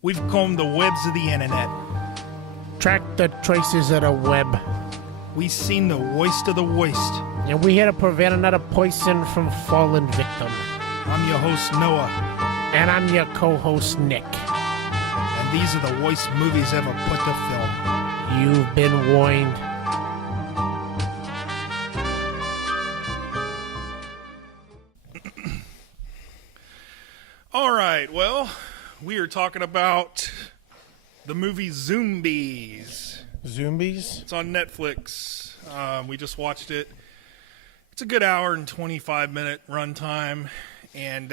We've combed the webs of the internet. Track the traces of the web. We've seen the worst of the worst. And we here to prevent another poison from fallen victim. I'm your host, Noah. And I'm your co-host, Nick. And these are the worst movies ever put to film. You've been warned. All right, well, we are talking about the movie Zoombies. Zoombies? It's on Netflix. We just watched it. It's a good hour and 25-minute runtime. And,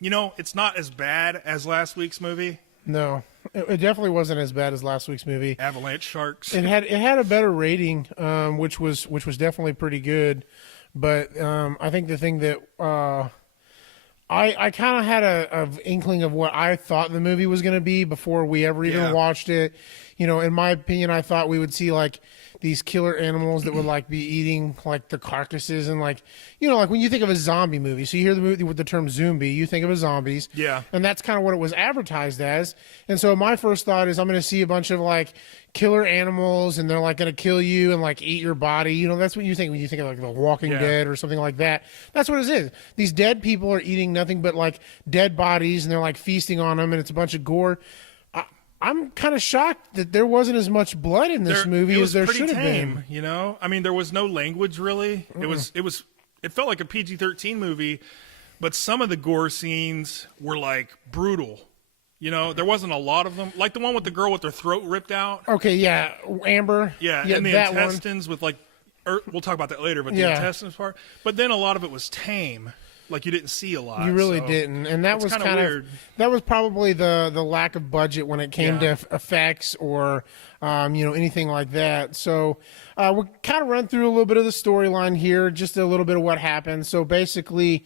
it's not as bad as last week's movie. No, it definitely wasn't as bad as last week's movie. Avalanche Sharks. It had a better rating, which was definitely pretty good. But I think the thing that I kind of had a inkling of what I thought the movie was going to be before we ever even watched it. You know, in my opinion, I thought we would see like these killer animals that would like be eating like the carcasses and like, like when you think of a zombie movie, so you hear the movie with the term zombie, you think of a zombies. Yeah. And that's kind of what it was advertised as. And so my first thought is I'm going to see a bunch of like killer animals and they're like going to kill you and like eat your body. That's what you think when you think of like The Walking Dead or something like that. That's what it is. These dead people are eating nothing but like dead bodies and they're like feasting on them and it's a bunch of gore. I'm kind of shocked that there wasn't as much blood in this movie as there should have been. I mean, there was no language really. It felt like a PG-13 movie, but some of the gore scenes were like brutal. There wasn't a lot of them, like the one with the girl with her throat ripped out. Okay, yeah, Amber. Yeah, and the intestines with like, we'll talk about that later. But the intestines part. But then a lot of it was tame. Like you didn't see a lot. You really didn't, and that was kind of weird. That was probably the lack of budget when it came to effects or anything like that. So we'll kind of run through a little bit of the storyline here, just a little bit of what happened. So basically,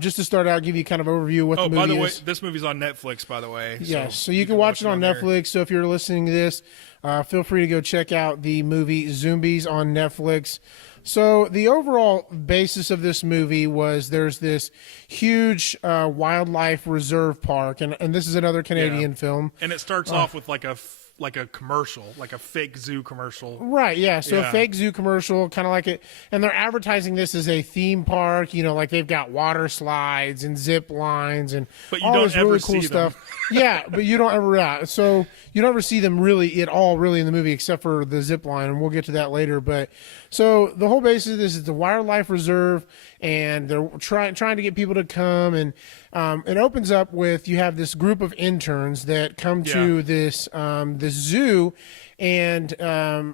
just to start out, give you kind of overview of what the movie is. Oh, by the way, this movie's on Netflix. By the way, yes, so you can watch it on Netflix. So if you're listening to this, feel free to go check out the movie Zoombies on Netflix. So the overall basis of this movie was there's this huge wildlife reserve park, and this is another Canadian film. And it starts off with like a commercial, like a fake zoo commercial. Right, yeah. So a fake zoo commercial, kind of like it. And they're advertising this as a theme park, like they've got water slides and zip lines and all this really cool stuff. Yeah, but you don't ever, so you don't ever see them really at all really in the movie except for the zip line, and we'll get to that later. But so the whole basis of this is the wildlife reserve, and they're trying to get people to come, and it opens up with you have this group of interns that come to this zoo, and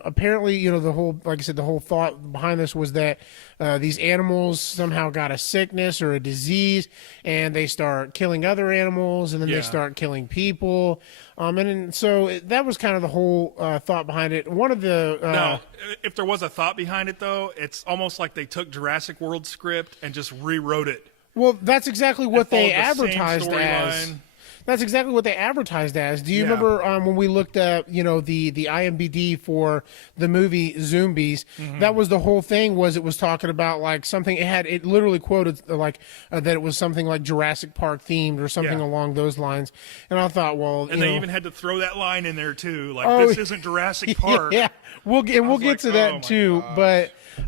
apparently the whole, like I said, the whole thought behind this was that these animals somehow got a sickness or a disease, and they start killing other animals, and then they start killing people, and so that was kind of the whole thought behind it. One of the now, if there was a thought behind it, though, it's almost like they took Jurassic World script and just rewrote it. Well, that's exactly what they advertised as. That's exactly what they advertised as. Do you remember when we looked at, the IMDb for the movie Zoombies? Mm-hmm. That was the whole thing. It was talking about like something. It literally quoted like that it was something like Jurassic Park themed or something along those lines. And I thought, well, and they even had to throw that line in there too. Like this isn't Jurassic Park. Yeah, we'll get to that too. Gosh.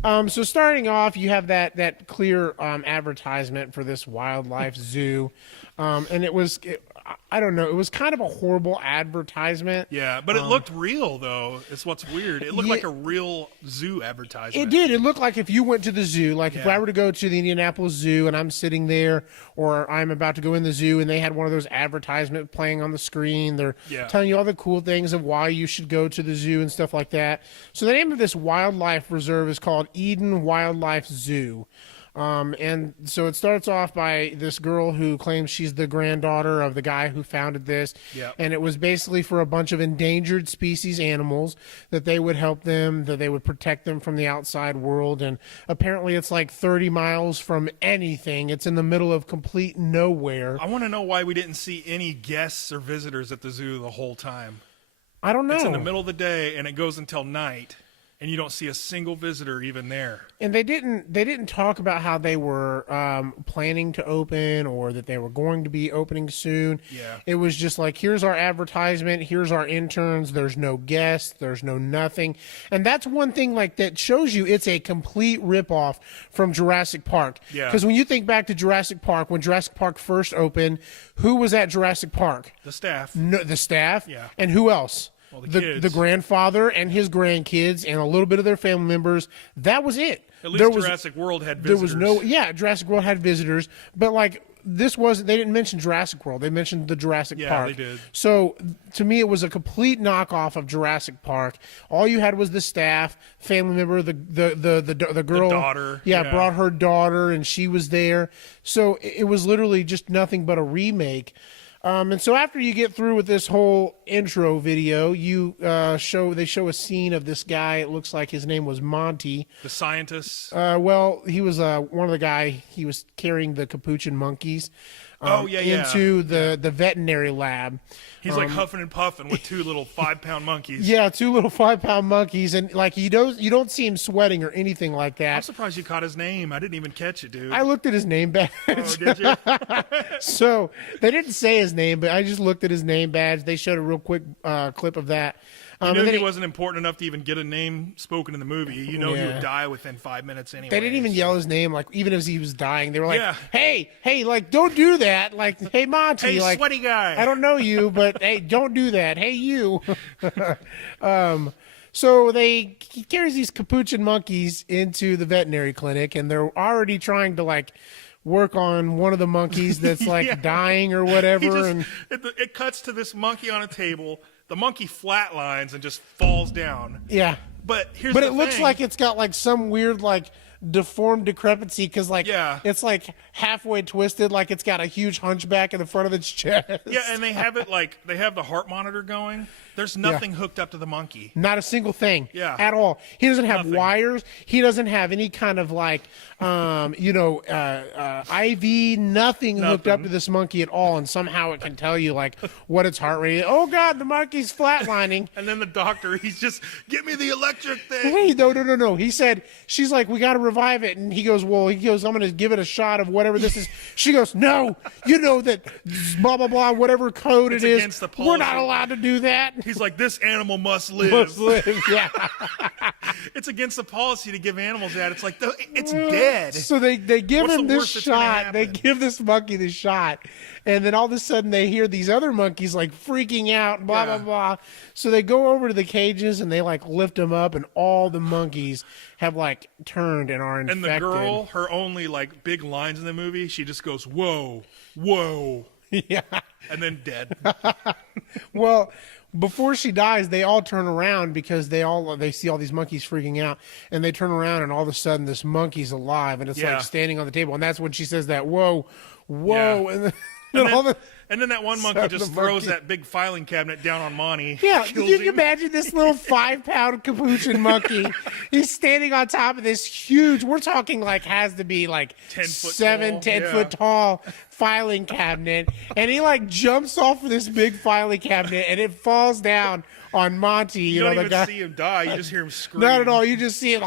But so starting off, you have that clear advertisement for this wildlife zoo, and it was. I don't know. It was kind of a horrible advertisement. Yeah, but it looked real, though. It's what's weird. It looked like a real zoo advertisement. It did. It looked like if you went to the zoo, like if I were to go to the Indianapolis Zoo and I'm sitting there or I'm about to go in the zoo and they had one of those advertisements playing on the screen. They're telling you all the cool things of why you should go to the zoo and stuff like that. So the name of this wildlife reserve is called Eden Wildlife Zoo. And so it starts off by this girl who claims she's the granddaughter of the guy who founded this. Yep. And it was basically for a bunch of endangered species animals that they would help them, that they would protect them from the outside world. And apparently it's like 30 miles from anything. It's in the middle of complete nowhere. I want to know why we didn't see any guests or visitors at the zoo the whole time. I don't know. It's in the middle of the day and it goes until night. and you don't see a single visitor even there. And they didn't talk about how they were planning to open or that they were going to be opening soon. Yeah. It was just like, here's our advertisement, here's our interns, there's no guests, there's no nothing. And that's one thing like that shows you it's a complete ripoff from Jurassic Park. Yeah. Because when you think back to Jurassic Park, when Jurassic Park first opened, who was at Jurassic Park? The staff. No, the staff? Yeah. And who else? Well, the kids. The grandfather and his grandkids and a little bit of their family members. That was it. At least Jurassic World had visitors. There was Jurassic World had visitors, but like this was, they didn't mention Jurassic World. They mentioned the Jurassic Park. Yeah, they did. So to me, it was a complete knockoff of Jurassic Park. All you had was the staff, family member, the girl, the daughter, brought her daughter, and she was there. So it was literally just nothing but a remake. And so after you get through with this whole intro video, they show a scene of this guy. It looks like his name was Monty. The scientist. Well, he was one of the guy. He was carrying the capuchin monkeys. Into the veterinary lab. He's like huffing and puffing with 2 little 5-pound monkeys. Yeah, 2 little 5-pound monkeys, and like you don't see him sweating or anything like that. I'm surprised you caught his name. I didn't even catch it, dude. I looked at his name badge. Oh, did you? So they didn't say his name, but I just looked at his name badge. They showed a real quick clip of that. You knew he wasn't important enough to even get a name spoken in the movie. You know he would die within 5 minutes anyway. They didn't even yell his name, like even as he was dying. They were like, hey, like don't do that. Like, hey Monty, hey like sweaty guy. I don't know you, but hey, don't do that. Hey you. So he carries these capuchin monkeys into the veterinary clinic, and they're already trying to like work on one of the monkeys that's like dying or whatever. It cuts to this monkey on a table. The monkey flatlines and just falls down. Yeah. But it looks like it's got like some weird like deformed decrepancy because like it's like halfway twisted, like it's got a huge hunchback in the front of its chest. Yeah, and they have it like they have the heart monitor going. There's nothing hooked up to the monkey. Not a single thing. Yeah. At all. He doesn't have wires. He doesn't have any kind of like IV, nothing hooked up to this monkey at all, and somehow it can tell you like what its heart rate is. Oh God, the monkey's flatlining. And then the doctor, he's just, get me the electric thing. Hey, no. He said, she's like, we got to revive it. And he goes, I'm going to give it a shot of whatever this is. She goes, no, you know that blah, blah, blah, whatever code it is. Against the policy. We're not allowed to do that. He's like, this animal must live. Yeah. It's against the policy to give animals that. It's like, it's dead. So they give him this shot. They give this monkey the shot. And then all of a sudden they hear these other monkeys like freaking out, blah, blah, blah. So they go over to the cages and they like lift them up, and all the monkeys have like turned and are infected. And the girl, her only like big lines in the movie, she just goes, whoa, whoa. Yeah. And then dead. Well, before she dies, they all turn around because they see all these monkeys freaking out, and they turn around and all of a sudden this monkey's alive, and it's like standing on the table, and that's when she says that whoa, yeah. And then that one monkey just throws that big filing cabinet down on Monty. Yeah, can you imagine this little 5-pound capuchin monkey? He's standing on top of this huge, we're talking like has to be like 10 foot tall filing cabinet. And he like jumps off of this big filing cabinet and it falls down on Monty. You don't even see him die, you just hear him scream. Not at all, you just see it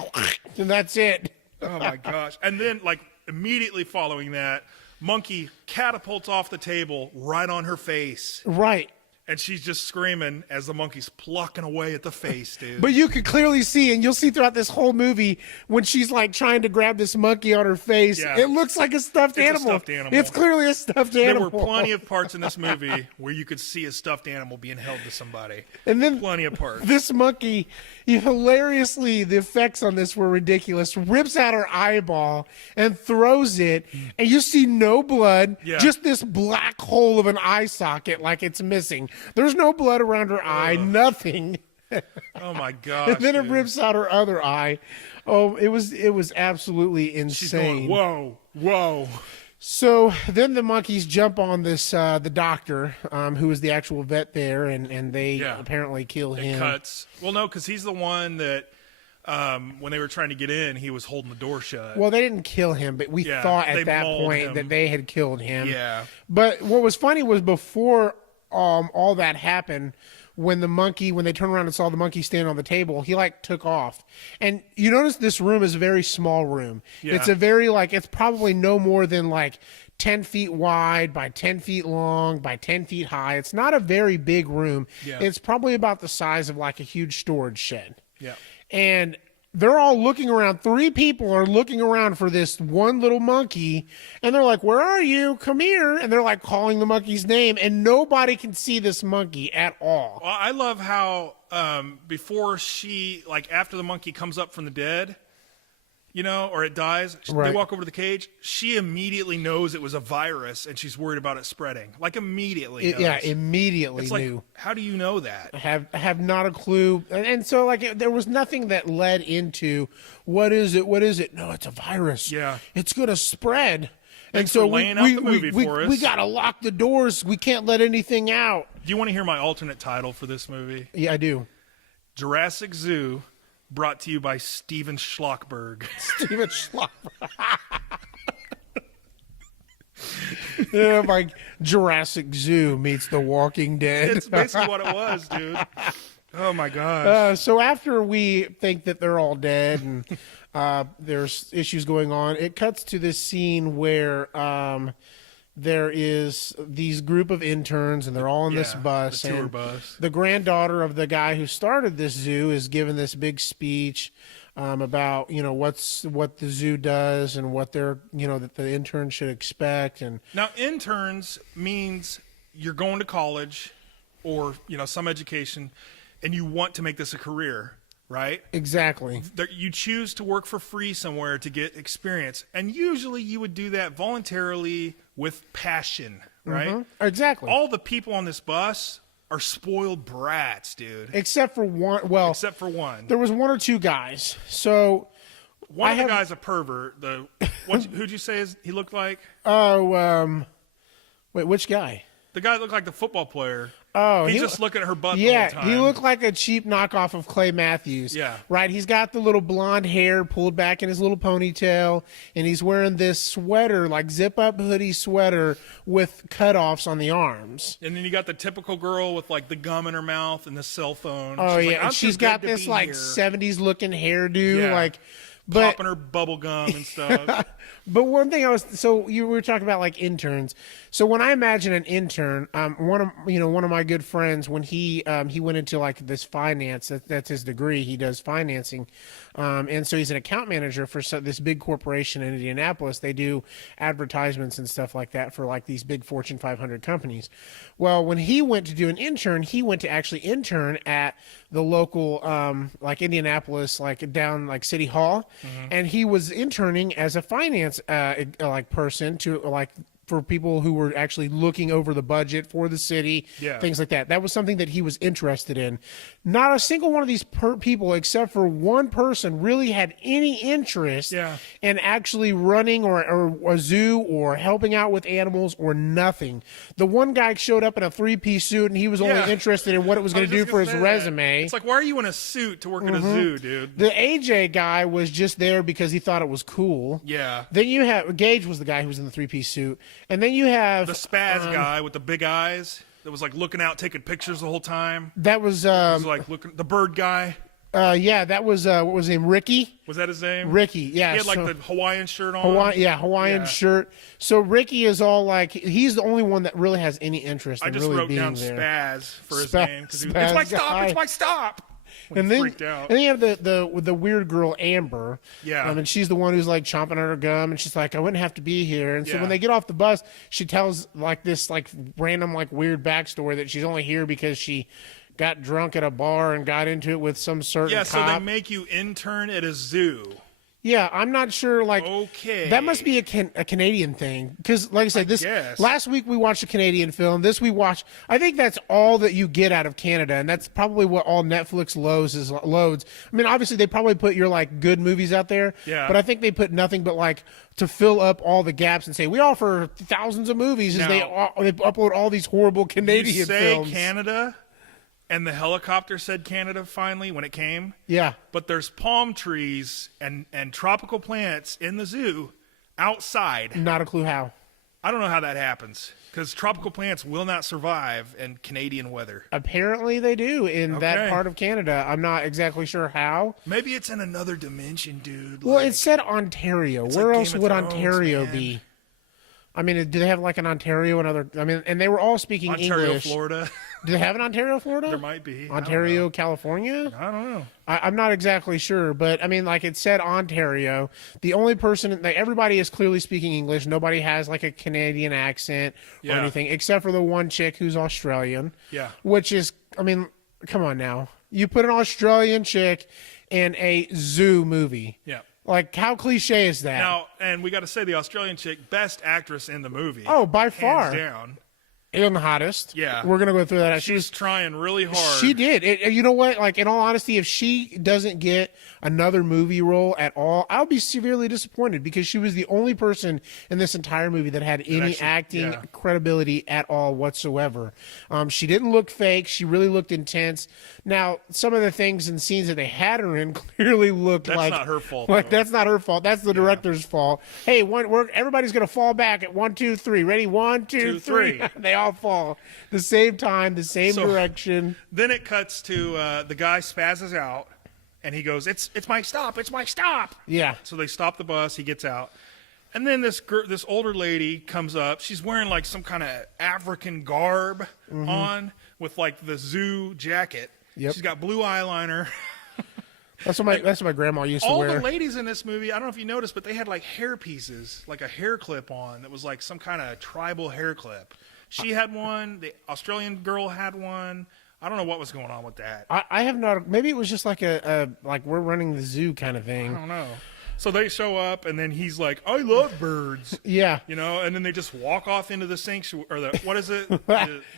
and that's it. Oh my gosh. And then like immediately following that, monkey catapults off the table right on her face. Right. And she's just screaming as the monkey's plucking away at the face, dude. But you could clearly see, and you'll see throughout this whole movie, when she's like trying to grab this monkey on her face, it looks like a stuffed animal. A stuffed animal. It's clearly a stuffed animal. There were plenty of parts in this movie where you could see a stuffed animal being held to somebody. And then plenty of parts. This monkey, hilariously, the effects on this were ridiculous, rips out her eyeball and throws it, and you see no blood, just this black hole of an eye socket like it's missing. There's no blood around her eye, nothing. Oh my gosh. And then it rips out her other eye. Oh, it was absolutely insane. She's going, whoa. So then the monkeys jump on this the doctor, who is the actual vet there, and they apparently kill him. Cuts. Well, no, because he's the one that when they were trying to get in, he was holding the door shut. Well, they didn't kill him, but we thought at that point that they had killed him. Yeah. But what was funny was before all that happened, when they turned around and saw the monkey standing on the table, he like took off. And you notice this room is a very small room. Yeah. It's a very it's probably no more than like 10 feet wide by 10 feet long by 10 feet high. It's not a very big room. Yeah. It's probably about the size of like a huge storage shed. Yeah. And they're all looking around. 3 people are looking around for this one little monkey. And they're like, where are you? Come here. And they're like calling the monkey's name. And nobody can see this monkey at all. Well, I love how before after the monkey comes up from the dead, or it dies, Right. they walk over to the cage. She immediately knows it was a virus, and she's worried about it spreading. Like immediately. Yeah, immediately it's knew. like, how do you know that? Have not a clue. And so there was nothing that led into what is it? No, it's a virus. Yeah. It's going to spread. Thanks for laying out the movie for us. We got to lock the doors. We can't let anything out. Do you want to hear my alternate title for this movie? Yeah, I do. Jurassic Zoo, brought to you by Steven Schlockberg. Steven Schlockberg. Yeah, like Jurassic Zoo meets The Walking Dead. It's basically what it was, dude. Oh my gosh. So after we think that they're all dead and there's issues going on, it cuts to this scene where there is these group of interns and they're all on this bus. The tour and bus. The granddaughter of the guy who started this zoo is giving this big speech about what the zoo does and what they're that the interns should expect. And now interns means you're going to college or some education and you want to make this a career, right? Exactly. You choose to work for free somewhere to get experience, and usually you would do that voluntarily with passion, right? Mm-hmm. Exactly. All the people on this bus are spoiled brats, dude. Except for one. Well, except for one. There was 1 or 2 guys. So one of the guys a pervert. Who'd you say he looked like? Oh, wait, which guy? The guy that looked like the football player. Oh, he's just looking at her butt the whole time. He looked like a cheap knockoff of Clay Matthews. Yeah. Right? He's got the little blonde hair pulled back in his little ponytail, and he's wearing this sweater, like zip-up hoodie sweater with cutoffs on the arms. And then you got the typical girl with like the gum in her mouth and the cell phone. Oh, she's yeah. Like, and she's got this like 70s-looking hairdo. Yeah. But popping her bubble gum and stuff. But one thing we were talking about like interns. So when I imagine an intern, one of my good friends, when he went into like this finance, that's his degree. He does financing, and so he's an account manager for this big corporation in Indianapolis. They do advertisements and stuff like that for like these big Fortune 500 companies. Well, when he went to do an intern, he went to actually intern at the local like Indianapolis, like down like City Hall, and he was interning as a finance like person to like for people who were actually looking over the budget for the city, things like that. That was something that he was interested in. Not a single one of these people, except for one person, really had any interest in actually running or a zoo or helping out with animals or nothing. The one guy showed up in a 3-piece suit, and he was only interested in what it was going to do for his resume. It's like, why are you in a suit to work at a zoo, dude? The AJ guy was just there because he thought it was cool. Yeah. Then you have Gage was the guy who was in the 3-piece suit. And then you have the spaz guy with the big eyes that was like looking out, taking pictures the whole time. That was like looking the bird guy. That was what was his name? Ricky. Was that his name? Ricky. Yeah. He had like the Hawaiian shirt on. Hawaiian shirt. So Ricky is all like he's the only one that really has any interest in really being there. I just wrote down Spaz for his name because it's my stop. It's my stop. And then, freaked out. And then you have the weird girl Amber. Yeah. And she's the one who's like chomping on her gum, and she's like, I wouldn't have to be here. And so when they get off the bus, she tells like this like random like weird backstory that she's only here because she got drunk at a bar and got into it with some certain cop. So they make you intern at a zoo. Yeah, I'm not sure. Like, that must be a Canadian thing because, like I said, last week we watched a Canadian film. This we watched. I think that's all that you get out of Canada, and that's probably what all Netflix loads. I mean, obviously they probably put your like good movies out there. Yeah. But I think they put nothing but like to fill up all the gaps and say we offer thousands of movies. As they upload all these horrible Canadian films. Canada. And the helicopter said Canada finally when it came. Yeah. But there's palm trees and tropical plants in the zoo outside. Not a clue how. I don't know how that happens because tropical plants will not survive in Canadian weather. Apparently they do in that part of Canada. I'm not exactly sure how. Maybe it's in another dimension, dude. Well, it said Ontario. Where else would Ontario be? I mean, do they have like an Ontario and other? I mean, and they were all speaking Ontario, English. Florida. Do they have an Ontario, Florida? There might be. Ontario, California? I don't know. I'm not exactly sure, but I mean, like it said Ontario. The only person, everybody is clearly speaking English. Nobody has like a Canadian accent or anything, except for the one chick who's Australian. Yeah. Which is, I mean, come on now. You put an Australian chick in a zoo movie. Yeah. Like, how cliche is that? Now, and we got to say the Australian chick, best actress in the movie. Oh, by far. Hands down. And the hottest. Yeah. We're going to go through that. She's trying really hard. She did. You know what? Like, in all honesty, if she doesn't get another movie role at all, I'll be severely disappointed because she was the only person in this entire movie that had any acting credibility at all whatsoever. She didn't look fake. She really looked intense. Now, some of the things and scenes that they had her in clearly looked That's not her fault. Like, that's not her fault. That's the director's fault. Hey, everybody's going to fall back at 1, 2, 3. Ready? 1, 2, 3. They all fall the same time, the same direction. Then it cuts to the guy spazzes out, and he goes, "It's my stop! It's my stop!" Yeah. So they stop the bus. He gets out, and then this older lady comes up. She's wearing like some kind of African garb on with like the zoo jacket. Yep. She's got blue eyeliner. That's what my grandma used to wear. All the ladies in this movie, I don't know if you noticed, but they had like hair pieces, like a hair clip on that was like some kind of tribal hair clip. She had one. The Australian girl had one. I don't know what was going on with that. I have not. Maybe it was just like a like we're running the zoo kind of thing. I don't know. So they show up, and then he's like, "I love birds." Yeah. You know, and then they just walk off into the sanctuary, or what is it?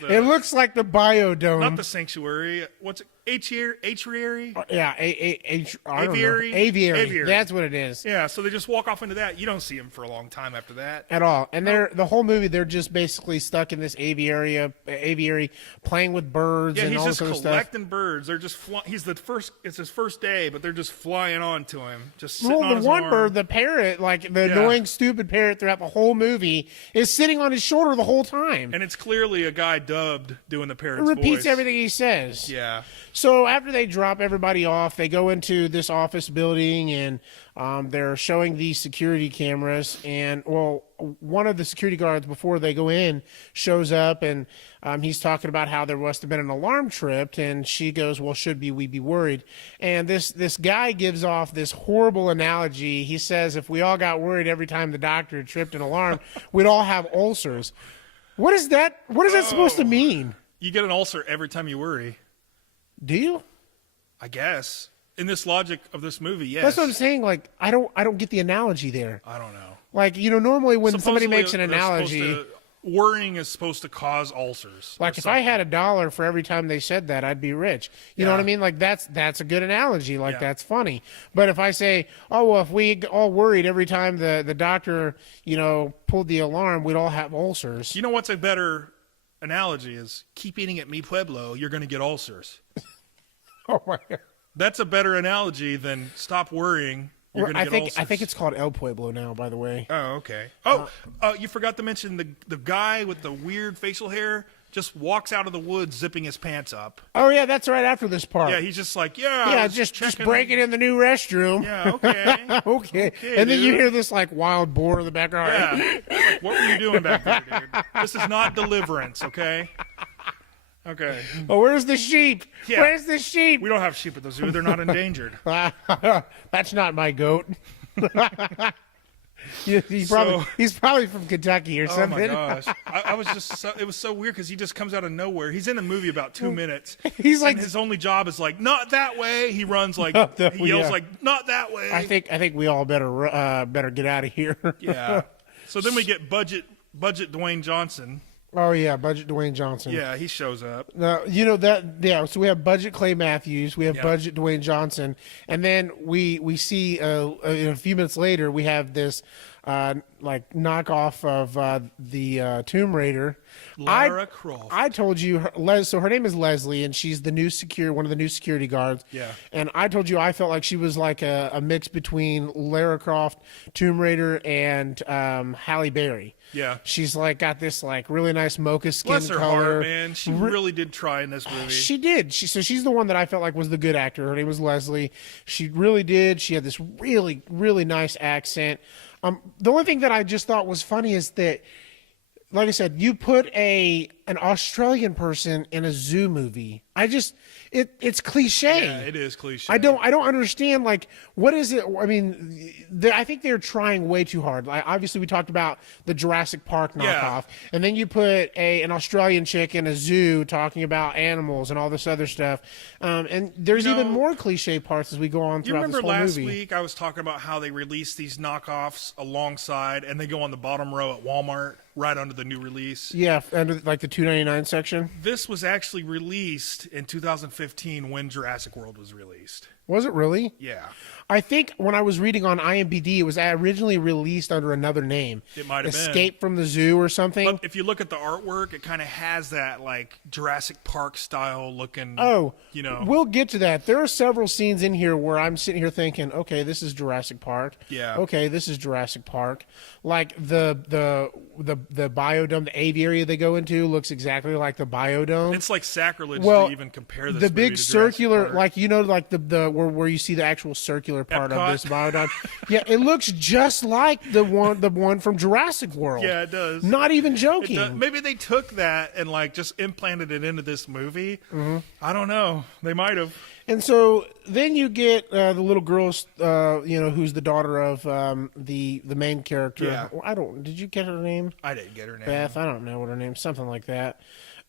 It looks like the biodome. Not the sanctuary. What's it? Aviary? Yeah, Aviary? Aviary. That's what it is. Yeah, so they just walk off into that. You don't see them for a long time after that. At all. And the whole movie, they're just basically stuck in this aviary playing with birds and all this other stuff. Yeah, he's just collecting birds. They're just it's his first day, but they're just flying on to him. Just sitting on his arm. Bird, the parrot, like the annoying, stupid parrot throughout the whole movie, is sitting on his shoulder the whole time. And it's clearly a guy dubbed doing the parrot's voice. Repeats voice. everything he says. Yeah. So after they drop everybody off, they go into this office building and they're showing these security cameras. And, well, one of the security guards before they go in shows up and he's talking about how there must have been an alarm tripped. And she goes, well, we be worried? And this guy gives off this horrible analogy. He says if we all got worried every time the doctor tripped an alarm, we'd all have ulcers. What is that? What is that supposed to mean? You get an ulcer every time you worry. Do you? I guess. In this logic of this movie, yes. That's what I'm saying. Like, I don't get the analogy there. I don't know. Like, normally when somebody makes an analogy, worrying is supposed to cause ulcers. Like, if I had $1 for every time they said that, I'd be rich. You know what I mean? Like, that's a good analogy. Like, that's funny. But if I say, oh, well, if we all worried every time the doctor, pulled the alarm, we'd all have ulcers. You know what's a better analogy is keep eating at Mi Pueblo, you're going to get ulcers. Oh, my God. That's a better analogy than stop worrying. You're going to get ulcers. I think it's called El Pueblo now, by the way. Oh, okay. Oh, you forgot to mention the guy with the weird facial hair just walks out of the woods zipping his pants up. Oh, yeah, that's right after this part. Yeah, he's just like, just breaking in the new restroom. Yeah, okay. Okay. And then you hear this, like, wild boar in the background. Yeah. Like, what were you doing back there, dude? This is not Deliverance, okay? Okay. Oh, where's the sheep? Yeah. Where's the sheep? We don't have sheep at the zoo. They're not endangered. That's not my goat. He's probably from Kentucky or something. Oh my gosh! I was just it was so weird because he just comes out of nowhere. He's in the movie about 2 minutes. He's like, his only job is like not that way. He runs like he yells like not that way. I think we all better get out of here. Yeah. So then we get budget Dwayne Johnson. Oh yeah, budget Dwayne Johnson. Yeah, he shows up. Now so we have budget Clay Matthews, we have budget Dwayne Johnson, and then we see in a few minutes later we have this like knockoff of the Tomb Raider. Lara Croft. I told you, so her name is Leslie, and she's the one of the new security guards. Yeah. And I told you I felt like she was like a mix between Lara Croft, Tomb Raider, and Halle Berry. Yeah. She's like got this like really nice mocha skin Bless her color. heart, man. She really did try in this movie. She did. So she's the one that I felt like was the good actor. Her name was Leslie. She really did. She had this really, really nice accent. The only thing that I just thought was funny is that, like I said, you put an Australian person in a zoo movie. It's cliche. Yeah, it is cliche. I don't understand, like, what is it? I mean, I think they're trying way too hard. Like, obviously, we talked about the Jurassic Park knockoff, and then you put an Australian chick in a zoo talking about animals and all this other stuff. And there's even more cliche parts as we go on throughout this whole movie. You remember last week I was talking about how they released these knockoffs alongside, and they go on the bottom row at Walmart right under the new release? Yeah, under like the $2.99 section. This was actually released in 2015 when Jurassic World was released. Was it really? Yeah. I think when I was reading on IMDb, it was originally released under another name. It might have been Escape from the Zoo or something. But if you look at the artwork, it kind of has that like Jurassic Park style looking. Oh, you know. We'll get to that. There are several scenes in here where I'm sitting here thinking, okay, this is Jurassic Park. Yeah. Okay, this is Jurassic Park. Like the biodome, the aviary they go into looks exactly like the biodome. It's like sacrilege to even compare this. The big circular, like like the where you see the actual circular part Epcot. of this biodome. Yeah, it looks just like the one from Jurassic World. Yeah, it does. Not even joking. Maybe they took that and like just implanted it into this movie. Mm-hmm. I don't know. They might have. And so then you get the little girl, who's the daughter of the main character. Yeah. Did you get her name? I didn't get her name. Beth. I don't know what her name. Something like that.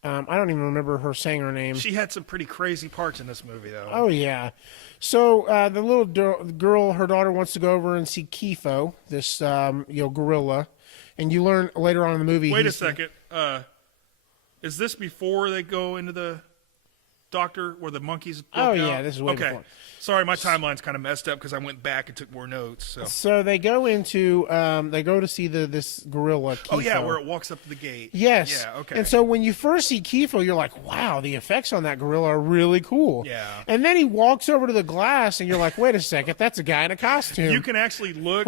I don't even remember her saying her name. She had some pretty crazy parts in this movie, though. Oh, yeah. So the little girl, her daughter wants to go over and see Kifo, this gorilla. And you learn later on in the movie. Wait a second. Is this before they go into the doctor where the monkeys broke out? Yeah, this is way before. Sorry, my timeline's kind of messed up because I went back and took more notes. So they go into they go to see this gorilla, Kifo. Oh yeah, where it walks up to the gate. Yes. Yeah, okay. And so when you first see Kifo, you're like, wow, the effects on that gorilla are really cool. Yeah. And then he walks over to the glass and you're like, wait a second, that's a guy in a costume. You can actually look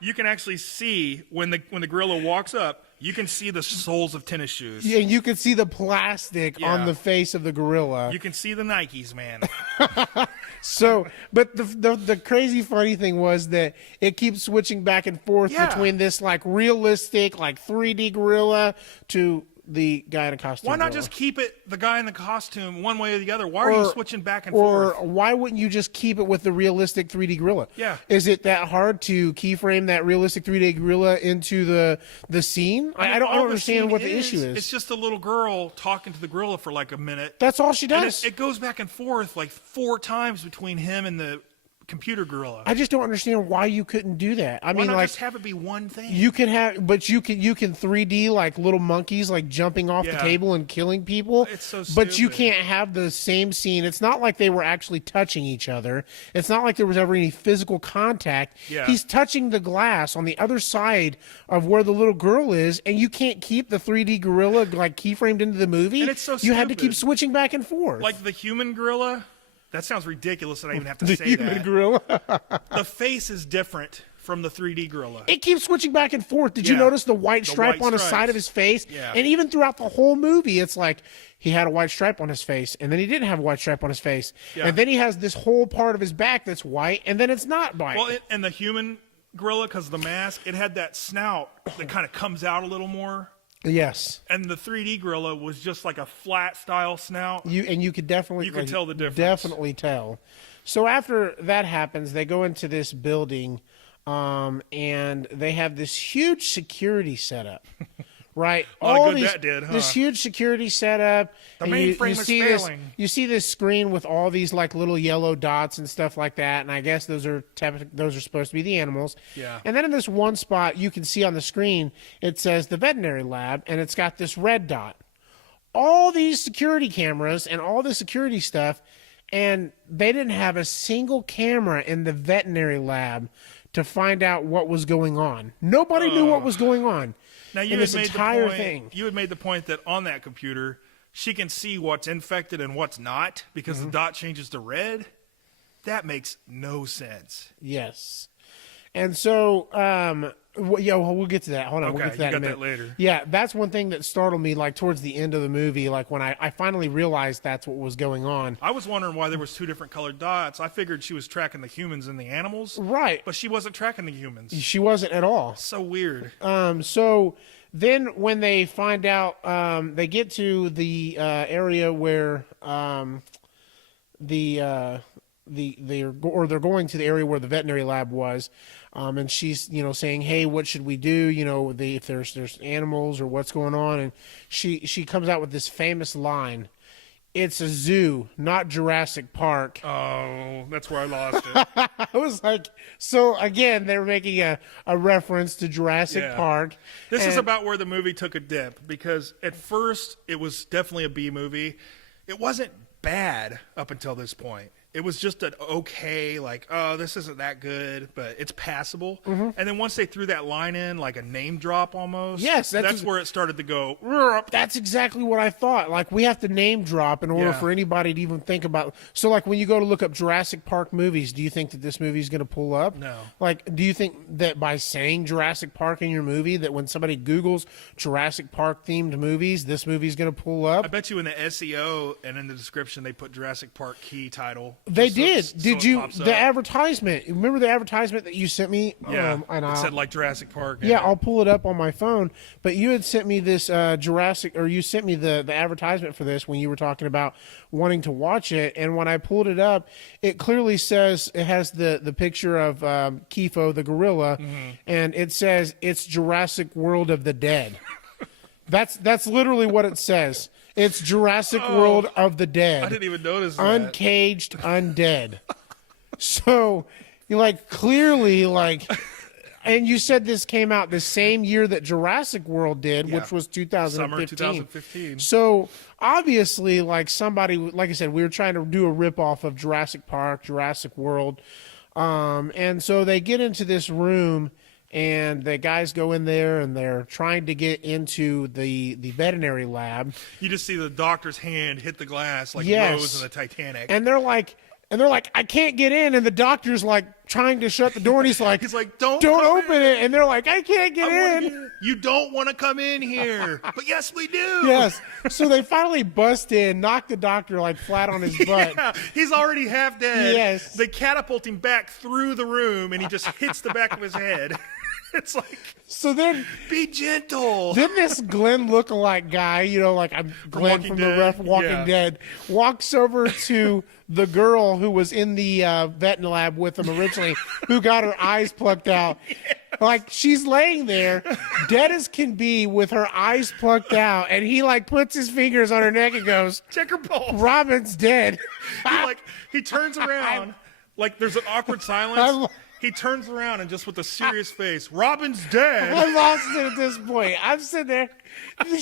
you can actually see when the gorilla walks up, you can see the soles of tennis shoes. Yeah, and you can see the plastic on the face of the gorilla. You can see the Nikes, man. So, but the crazy funny thing was that it keeps switching back and forth between this like realistic, like 3D gorilla to the guy in a costume. Why not gorilla. just keep it the guy in the costume one way or the other? Why are you switching back and forth? Or why wouldn't you just keep it with the realistic 3D gorilla? Yeah. Is it that hard to keyframe that realistic 3D gorilla into the scene? I don't understand what the issue is. It's just a little girl talking to the gorilla for like a minute. That's all she does. And it goes back and forth like 4 times between him and the computer gorilla. I just don't understand why you couldn't do that. I Why mean, not like, just have it be one thing? you can have, but you can 3D like little monkeys like jumping off the table and killing people. It's so But you stupid. can't have the same scene. It's not like they were actually touching each other. It's not like there was ever any physical contact. Yeah. He's touching the glass on the other side of where the little girl is, and you can't keep the 3D gorilla like keyframed into the movie. And it's so You had to keep stupid. switching back and forth. Like the human gorilla. That sounds ridiculous that I even have to the say human that. gorilla. The face is different from the 3D gorilla. It keeps switching back and forth. Did you notice the white stripe on the side of his face? Yeah. And even throughout the whole movie, it's like he had a white stripe on his face, and then he didn't have a white stripe on his face. Yeah. And then he has this whole part of his back that's white, and then it's not white. Well, and the human gorilla, because of the mask, it had that snout that kind of comes out a little more. Yes. And the 3D gorilla was just like a flat style snout. You could definitely You could tell the difference. Definitely tell. So after that happens, they go into this building, and they have this huge security setup. Right, All good that did, huh? This huge security setup. The and mainframe is failing. You see this screen with all these like little yellow dots and stuff like that, and I guess those are supposed to be the animals. Yeah. And then in this one spot, you can see on the screen it says the veterinary lab, and it's got this red dot. All these security cameras and all the security stuff, and they didn't have a single camera in the veterinary lab to find out what was going on. Nobody knew what was going on. Now in this entire thing. You had made the point that on that computer, she can see what's infected and what's not because the dot changes to red. That makes no sense. Yes. And so, we'll get to that. Hold on, okay, we'll get to that in a minute. That later. Yeah, that's one thing that startled me, like, towards the end of the movie, like, when I finally realized that's what was going on. I was wondering why there was 2 different colored dots. I figured she was tracking the humans and the animals. Right. But she wasn't tracking the humans. She wasn't at all. So weird. So then when they find out, they get to the area where they're going to the area where the veterinary lab was, and she's saying, hey, what should we do, if there's animals or what's going on, and she comes out with this famous line, it's a zoo, not Jurassic Park. Oh, that's where I lost it. I was like, so again, they're making a reference to Jurassic Park. This is about where the movie took a dip, because at first it was definitely a B movie. It wasn't bad up until this point. It was just an okay, like, oh, this isn't that good, but it's passable. And then once they threw that line in, like a name drop almost, yes, that's where it started to go. That's exactly what I thought. Like, we have to name drop in order for anybody to even think about. So, like, when you go to look up Jurassic Park movies, do you think that this movie is going to pull up? No. Like, do you think that by saying Jurassic Park in your movie, that when somebody Googles Jurassic Park themed movies, this movie is going to pull up? I bet you in the SEO and in the description they put Jurassic Park key title. They did. Did you? The advertisement. Remember the advertisement that you sent me? Yeah. It said like Jurassic Park. Yeah, I'll pull it up on my phone. But you had sent me this you sent me the advertisement for this when you were talking about wanting to watch it. And when I pulled it up, it clearly says, it has the picture of Kifo, the gorilla, and it says it's Jurassic World of the Dead. That's literally what it says. It's Jurassic World of the Dead. I didn't even notice that. Uncaged, undead. So, you're like, clearly, like, and you said this came out the same year that Jurassic World did, which was 2015. Summer 2015. So, obviously, like, somebody, like I said, we were trying to do a ripoff of Jurassic Park, Jurassic World. And so they get into this room, and the guys go in there, and they're trying to get into the veterinary lab. You just see the doctor's hand hit the glass like Rose in the Titanic. And they're like, I can't get in. And the doctor's like trying to shut the door, and he's like, don't open it. And they're like, I can't get in. You don't want to come in here. But yes, we do. Yes. So they finally bust in, knock the doctor like flat on his butt. Yeah, he's already half dead. Yes. They catapult him back through the room, and he just hits the back of his head. It's like, so then, be gentle. Then this Glenn lookalike guy, like I'm Glenn from the Walking Dead, walks over to the girl who was in the vet lab with him originally, who got her eyes plucked out. Yes. Like, she's laying there, dead as can be, with her eyes plucked out, and he like puts his fingers on her neck and goes, check her pulse. Robin's dead. He turns around, like there's an awkward silence. He turns around and just with a serious face, Robin's dead. I lost it at this point. I'm sitting there.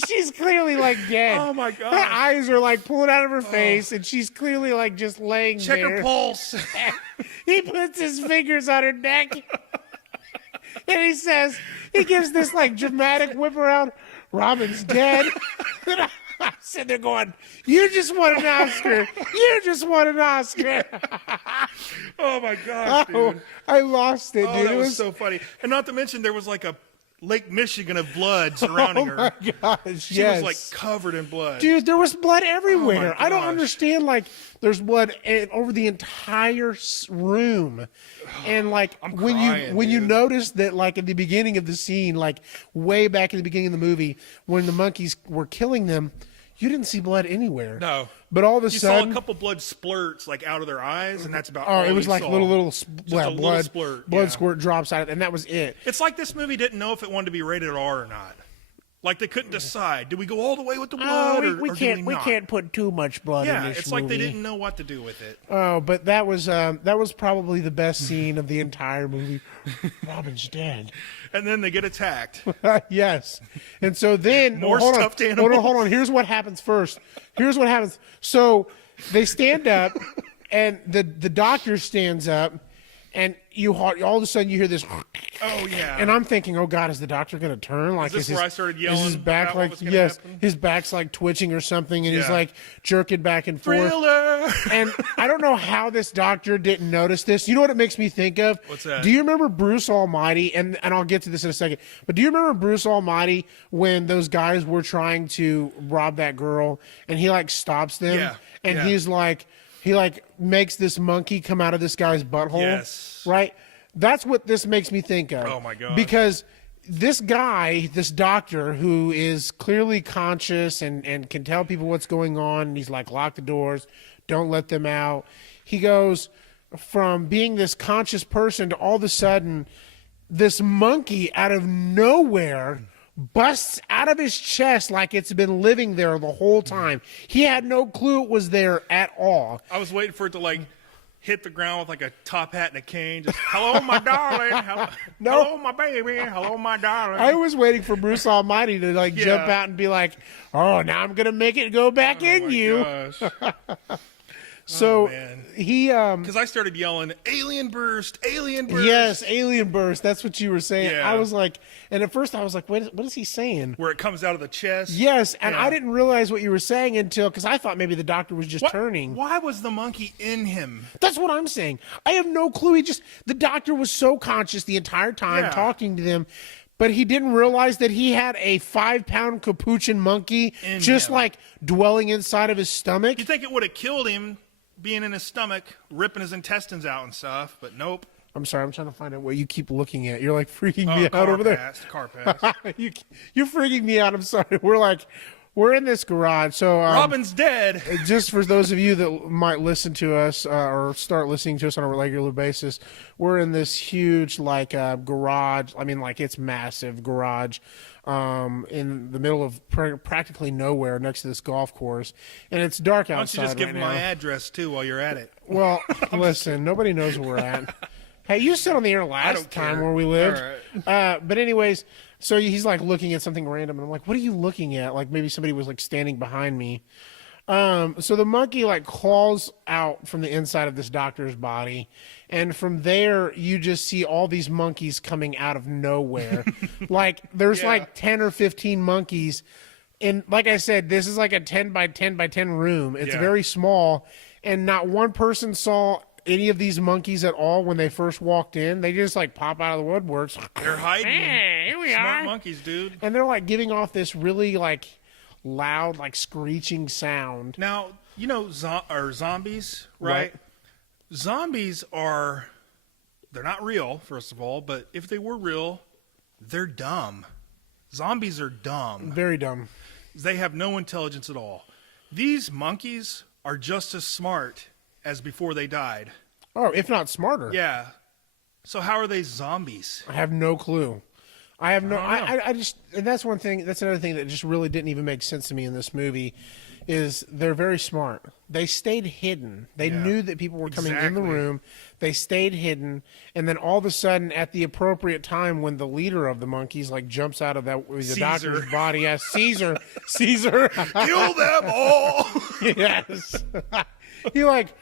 She's clearly like dead. Oh my God. Her eyes are like pulling out of her face, and she's clearly like just laying Check there. Check her pulse. He puts his fingers on her neck. And he gives this like dramatic whip around. Robin's dead. I'm sitting there going, you just won an Oscar. You just won an Oscar. Oh, my gosh, dude. I lost it, dude. That was so funny. And not to mention, there was like a Lake Michigan of blood surrounding her. Oh, my gosh, She was like covered in blood. Dude, there was blood everywhere. Oh I don't understand, like, there's blood over the entire room. And, like, when you notice that, like, in the beginning of the scene, like, way back in the beginning of the movie, when the monkeys were killing them, you didn't see blood anywhere. No. But all of a sudden... You saw a couple blood splurts, like, out of their eyes, and that's about all it was like little blood splurt. Blood squirt drops out, and that was it. It's like this movie didn't know if it wanted to be rated R or not. Like, they couldn't decide. Do we go all the way with the blood, we can't put too much blood in this movie. Yeah, it's like they didn't know what to do with it. Oh, but that was probably the best scene of the entire movie. Robin's dead. And then they get attacked. Yes. And so then... More stuffed animals. Hold on. Here's what happens first. So they stand up, and the doctor stands up, and all of a sudden you hear this. Oh yeah. And I'm thinking, oh God, is the doctor going to turn? Like, is this where I started yelling? Is his back about what was happen? his back's like twitching or something, and he's like jerking back and forth. Thriller. And I don't know how this doctor didn't notice this. You know what it makes me think of? What's that? Do you remember Bruce Almighty? And I'll get to this in a second. But do you remember Bruce Almighty when those guys were trying to rob that girl, and he like stops them? Yeah. And he's like, he like makes this monkey come out of this guy's butthole. Yes. Right? That's what this makes me think of. Oh my God. Because this guy, this doctor who is clearly conscious and can tell people what's going on, and he's like, lock the doors, don't let them out. He goes from being this conscious person to all of a sudden, this monkey out of nowhere busts out of his chest like it's been living there the whole time. He had no clue it was there at all. I was waiting for it to like hit the ground with like a top hat and a cane. Just, hello, my darling. Hello, my baby. Hello, my darling. I was waiting for Bruce Almighty to like jump out and be like, oh, now I'm going to make it go back in you. Gosh. So he because I started yelling alien burst. Yes, alien burst. That's what you were saying. Yeah. I was like, and at first I was like, what is he saying? Where it comes out of the chest. Yes, and I didn't realize what you were saying until, because I thought maybe the doctor was just turning. Why was the monkey in him? That's what I'm saying. I have no clue. The doctor was so conscious the entire time talking to them, but he didn't realize that he had a 5-pound capuchin monkey just like dwelling inside of his stomach. You think it would have killed him being in his stomach, ripping his intestines out and stuff, but nope. I'm sorry, I'm trying to find out what you keep looking at. You're like freaking me out over there. Car pass. You're freaking me out. I'm sorry. We're in this garage. So Robin's dead. Just for those of you that might listen to us or start listening to us on a regular basis, we're in this huge garage. I mean, like it's massive garage in the middle of practically nowhere next to this golf course, and it's dark outside. Why don't you just give them now. my address too while you're at it? Well, listen, nobody knows where we're at. Hey, you said on the air last time where we lived. Right. But anyways, so he's like looking at something random, and I'm like, what are you looking at? Like maybe somebody was like standing behind me. So the monkey like claws out from the inside of this doctor's body, and from there you just see all these monkeys coming out of nowhere. Like there's like 10 or 15 monkeys. And like I said, this is like a 10 by 10 by 10 room. It's very small, and not one person saw any of these monkeys at all when they first walked in. They just like pop out of the woodworks. They're hiding. Hey, here we Smart are. monkeys, dude. And they're like giving off this really like loud, like screeching sound. Now, you know, zombies, right? Zombies they're not real, first of all, but if they were real, they're dumb. Zombies are dumb. Very dumb. They have no intelligence at all. These monkeys are just as smart as before they died. Oh, if not smarter. Yeah. So how are they zombies? I have no clue. I just, and that's one thing, that's another thing that just really didn't even make sense to me in this movie, is they're very smart. They stayed hidden. They knew that people were coming in the room. They stayed hidden. And then all of a sudden, at the appropriate time, when the leader of the monkeys like jumps out of the doctor's body, Caesar, kill them all. Yes. He like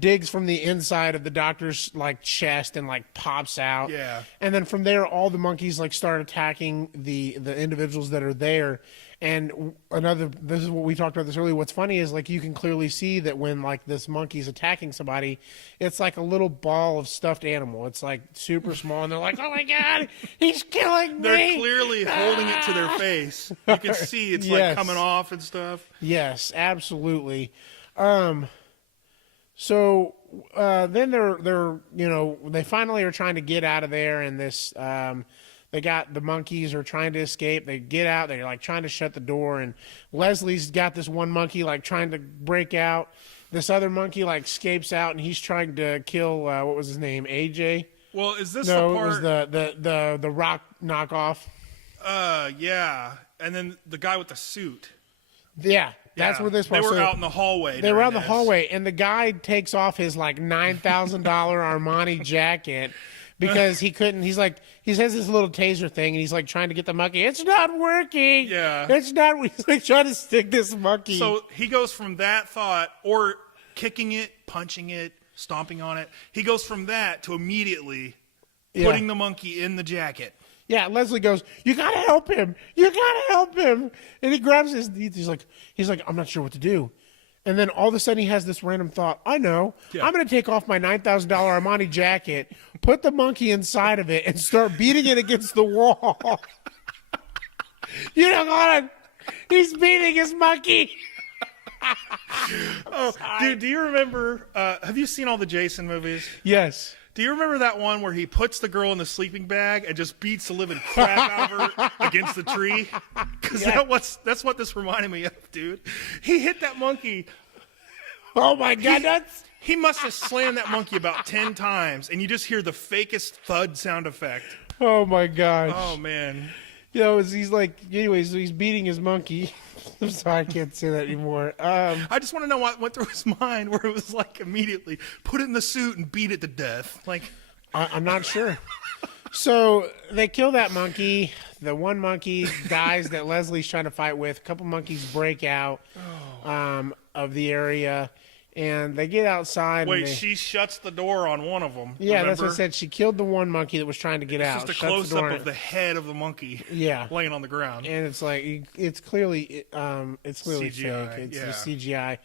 digs from the inside of the doctor's like chest and like pops out. Yeah. And then from there, all the monkeys like start attacking the individuals that are there. And this is what we talked about this earlier. What's funny is like you can clearly see that when like this monkey's attacking somebody, it's like a little ball of stuffed animal. It's like super small, and they're like, "Oh my God, he's killing me!" They're clearly holding it to their face. You can see it's like coming off and stuff. Yes, absolutely. So then they're they finally are trying to get out of there, and this they got the monkeys are trying to escape. They get out. They're like trying to shut the door, and Leslie's got this one monkey like trying to break out. This other monkey like escapes out, and he's trying to kill what was his name, AJ? Well, is this No, the part? it was the Rock knockoff. Yeah, and then the guy with the suit. Yeah. That's where this was. They were out in the hallway. They were out in the hallway, and the guy takes off his like $9,000 Armani jacket because he couldn't. He has this little taser thing, and he's like trying to get the monkey. It's not working. Yeah, it's not. He's like trying to stick this monkey. So he goes from that thought, or kicking it, punching it, stomping on it. He goes from that to immediately putting the monkey in the jacket. Yeah, Leslie goes, "You gotta help him! You gotta help him!" And he grabs he's like, "I'm not sure what to do." And then all of a sudden he has this random thought. I know. Yeah. I'm going to take off my $9,000 Armani jacket, put the monkey inside of it, and start beating it against the wall. You know what? He's beating his monkey. Dude, do you remember, have you seen all the Jason movies? Yes. Do you remember that one where he puts the girl in the sleeping bag and just beats the living crap out of her against the tree? Because that's what this reminded me of, dude. He hit that monkey. Oh, my God. He must have slammed that monkey about 10 times, and you just hear the fakest thud sound effect. Oh, my gosh. Oh, man. He's like, anyways, so he's beating his monkey. I'm sorry, I can't say that anymore. I just want to know what went through his mind where it was like immediately put it in the suit and beat it to death. Like, I'm not sure. So they kill that monkey. The one monkey dies that Leslie's trying to fight with. A couple monkeys break out of the area. And they get outside. Wait, she shuts the door on one of them. Yeah, remember? That's what I said. She killed the one monkey that was trying to get out. Just a close up of the head of the monkey. Yeah, laying on the ground. And it's like it's clearly CGI. fake. It's just CGI.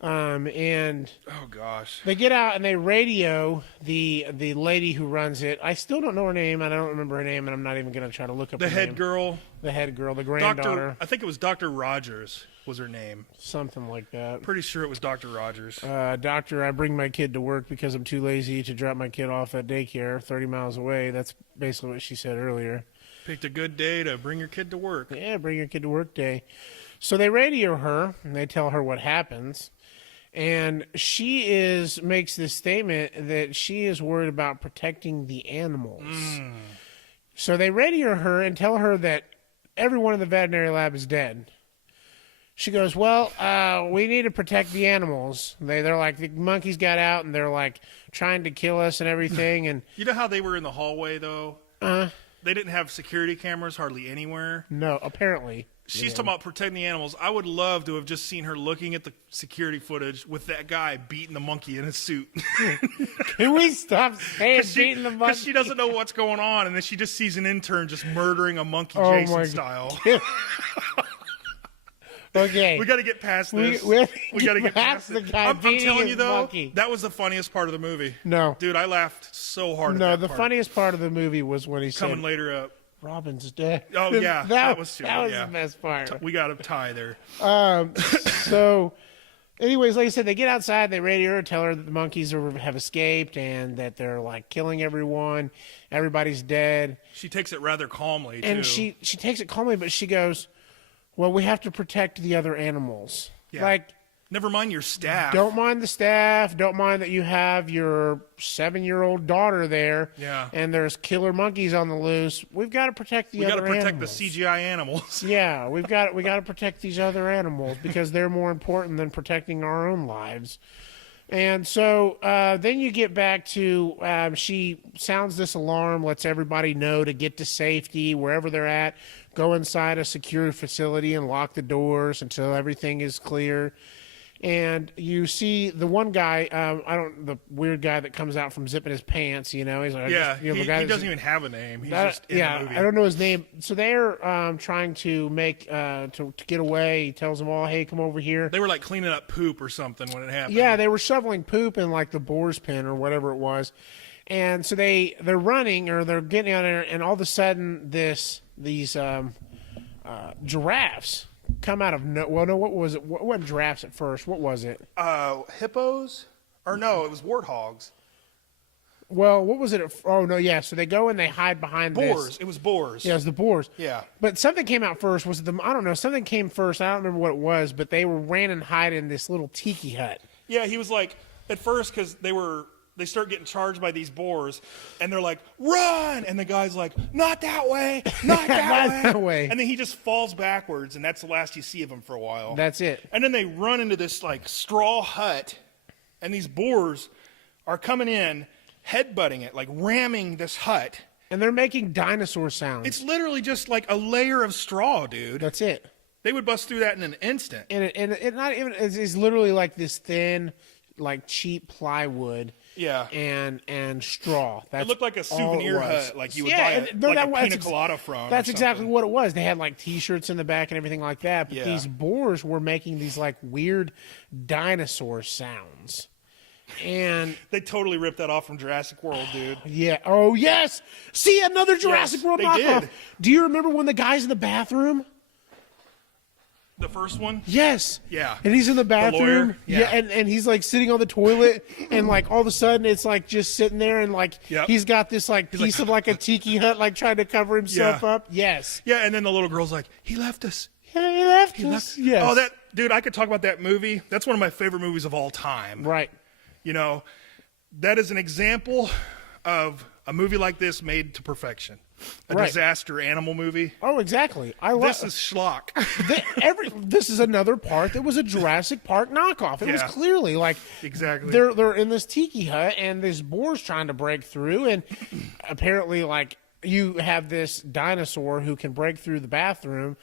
And oh gosh, they get out and they radio the lady who runs it. I still don't know her name. I don't remember her name, and I'm not even going to try to look up the her head name. girl. The head girl, the granddaughter. I think it was Dr. Rogers was her name. Something like that. Pretty sure it was Dr. Rogers. Doctor, I bring my kid to work because I'm too lazy to drop my kid off at daycare 30 miles away. That's basically what she said earlier. Picked a good day to bring your kid to work. Yeah, bring your kid to work day. So they radio her, and they tell her what happens. And she makes this statement that she is worried about protecting the animals. So they radio her and tell her that everyone in the veterinary lab is dead. She goes, well, we need to protect the animals. They're like, the monkeys got out and they're like trying to kill us and everything. And you know how they were in the hallway though? They didn't have security cameras hardly anywhere. No, apparently. She's talking about protecting the animals. I would love to have just seen her looking at the security footage with that guy beating the monkey in his suit. Can we stop saying beating the monkey? Because she doesn't know what's going on, and then she just sees an intern just murdering a monkey Jason style. Okay. We got to get past this. We got to get past the guy I'm telling you, though, monkey. That was the funniest part of the movie. No. Dude, I laughed so hard No, at that the funniest part of the movie was when he said... Coming later up. Robin's dead. Oh, yeah. That was the best part. We got a tie there. So, anyways, like I said, they get outside, they radio her, tell her that the monkeys have escaped and that they're, like, killing everyone. Everybody's dead. She takes it rather calmly, too. And she takes it calmly, but she goes, well, we have to protect the other animals. Yeah. Like... Never mind your staff. Don't mind the staff. Don't mind that you have your 7-year-old daughter there. Yeah. And there's killer monkeys on the loose. We've got to protect the other animals. We got to protect the CGI animals. Yeah, we got to protect these other animals because they're more important than protecting our own lives. And so then you get back to she sounds this alarm, lets everybody know to get to safety wherever they're at. Go inside a secure facility and lock the doors until everything is clear. And you see the one guy, the weird guy that comes out from zipping his pants, you know. He's like, he doesn't even have a name. He's just in the movie. I don't know his name. So they're trying to make, to get away. He tells them all, hey, come over here. They were like cleaning up poop or something when it happened. Yeah, they were shoveling poop in like the boar's pen or whatever it was. And so they're running or they're getting out there, and all of a sudden these giraffes come out of what was it? What wasn't giraffes at first? What was it? Hippos? Or no, it was warthogs. Well, what was it? Oh no, yeah. So they go and they hide behind boars. It was boars. Yeah, it was the boars. Yeah. But something came out first. Was it I don't know. Something came first. I don't remember what it was. But they ran and hide in this little tiki hut. Yeah, he was like at first because they start getting charged by these boars, and they're like, run! And the guy's like, not that way, not that way. And then he just falls backwards, and that's the last you see of him for a while. That's it. And then they run into this like straw hut, and these boars are coming in, headbutting it, like ramming this hut. And they're making dinosaur sounds. It's literally just like a layer of straw, dude. That's it. They would bust through that in an instant. And it not even it's literally like this thin like cheap plywood. Yeah. And straw. It looked like a souvenir hut, like you would buy a pina colada from. That's exactly what it was. They had like T-shirts in the back and everything like that. But Yeah. these boars were making these like weird dinosaur sounds. And they totally ripped that off from Jurassic World, dude. Yeah. Oh, yes. See, another Jurassic World knockoff. Did. Do you remember when the guy's in the bathroom? The first one? Yes. Yeah. And he's in the bathroom. The lawyer? Yeah. And he's like sitting on the toilet and like all of a sudden it's like just sitting there and like he's got this like piece of like a tiki hut like trying to cover himself up. Yes. Yeah, and then the little girl's like, he left us. Yeah, he left us. Yes. Oh, dude, I could talk about that movie. That's one of my favorite movies of all time. Right. You know, that is an example of a movie like this made to perfection. A disaster animal movie. Oh, exactly. This is schlock. This is another part that was a Jurassic Park knockoff. It was clearly like exactly they're in this tiki hut and this boar's trying to break through, and apparently like you have this dinosaur who can break through the bathroom.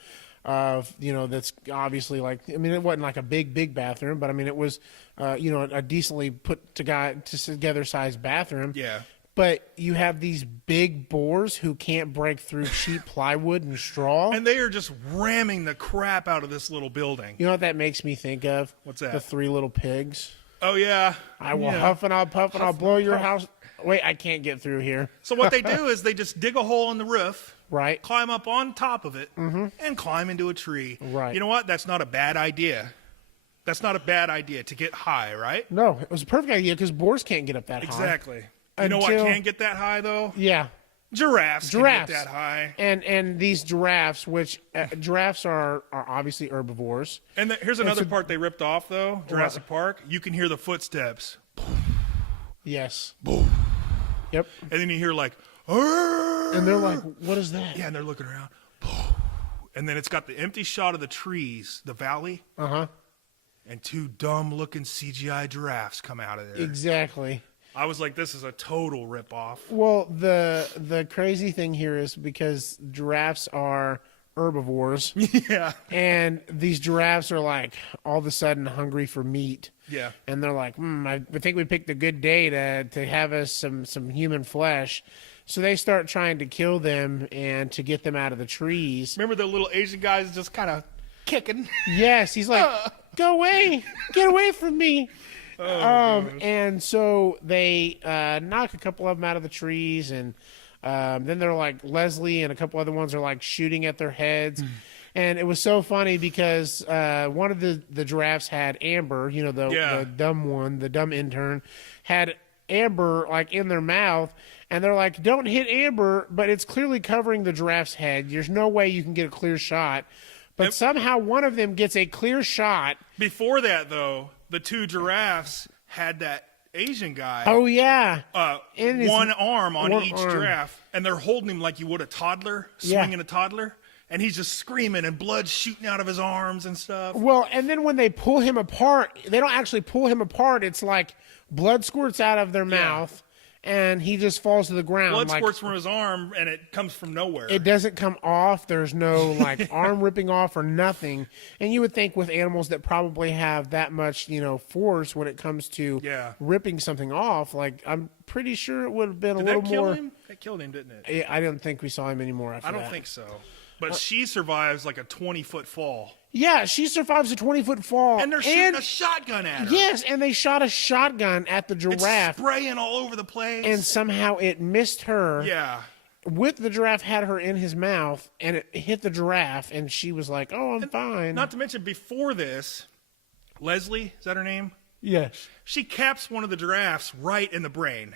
That's obviously like, I mean, it wasn't like a big bathroom, but I mean, it was, a decently put together sized bathroom. Yeah. But you have these big boars who can't break through cheap plywood and straw. And they are just ramming the crap out of this little building. You know what that makes me think of? What's that? The Three Little Pigs. Oh, yeah. I will huff and I'll puff and I'll blow your house. Wait, I can't get through here. So what they do is they just dig a hole in the roof. Right. Climb up on top of it and climb into a tree. Right. You know what? That's not a bad idea. That's not a bad idea to get high, right? No, it was a perfect idea because boars can't get up that high. Exactly. You know what can get that high, though? Yeah. Giraffes can get that high. And these giraffes, which giraffes are obviously herbivores. And here's another part they ripped off, though, Jurassic Park. You can hear the footsteps. Yes. Boom. Yep. And then you hear like, Arr! And they're like, what is that? Yeah, and they're looking around. And then it's got the empty shot of the trees, the valley. Uh-huh. And two dumb-looking CGI giraffes come out of there. Exactly. I was like, this is a total ripoff. Well, the crazy thing here is because giraffes are herbivores. Yeah. And these giraffes are like all of a sudden hungry for meat. Yeah. And they're like, I think we picked a good day to have us some human flesh. So they start trying to kill them and to get them out of the trees. Remember the little Asian guys just kind of kicking? Yes. He's like, go away. Get away from me. And so they knock a couple of them out of the trees, and then they're like, Leslie and a couple other ones are like shooting at their heads. And it was so funny because one of the giraffes had Amber, the dumb one, the dumb intern, had Amber like in their mouth, and they're like, don't hit Amber, but it's clearly covering the giraffe's head. There's no way you can get a clear shot. But somehow one of them gets a clear shot. Before that, though, the two giraffes had that Asian guy. Oh, yeah. One arm on each giraffe, and they're holding him like you would a toddler, swinging a toddler. And he's just screaming and blood shooting out of his arms and stuff. Well, and then when they pull him apart, they don't actually pull him apart. It's like blood squirts out of their mouth, and he just falls to the ground. Blood squirts from his arm, and it comes from nowhere. It doesn't come off. There's no like arm ripping off or nothing. And you would think with animals that probably have that much, force when it comes to ripping something off, like I'm pretty sure it would have been a little more. That killed him, didn't it? I didn't think we saw him anymore after that. I don't think so. But she survives like a 20-foot fall. Yeah, she survives a 20-foot fall. And they're shooting a shotgun at her. Yes, and they shot a shotgun at the giraffe. It's spraying all over the place. And somehow it missed her. Yeah. With the giraffe had her in his mouth, and it hit the giraffe, and she was like, oh, I'm fine. Not to mention, before this, Leslie, is that her name? Yes. She caps one of the giraffes right in the brain.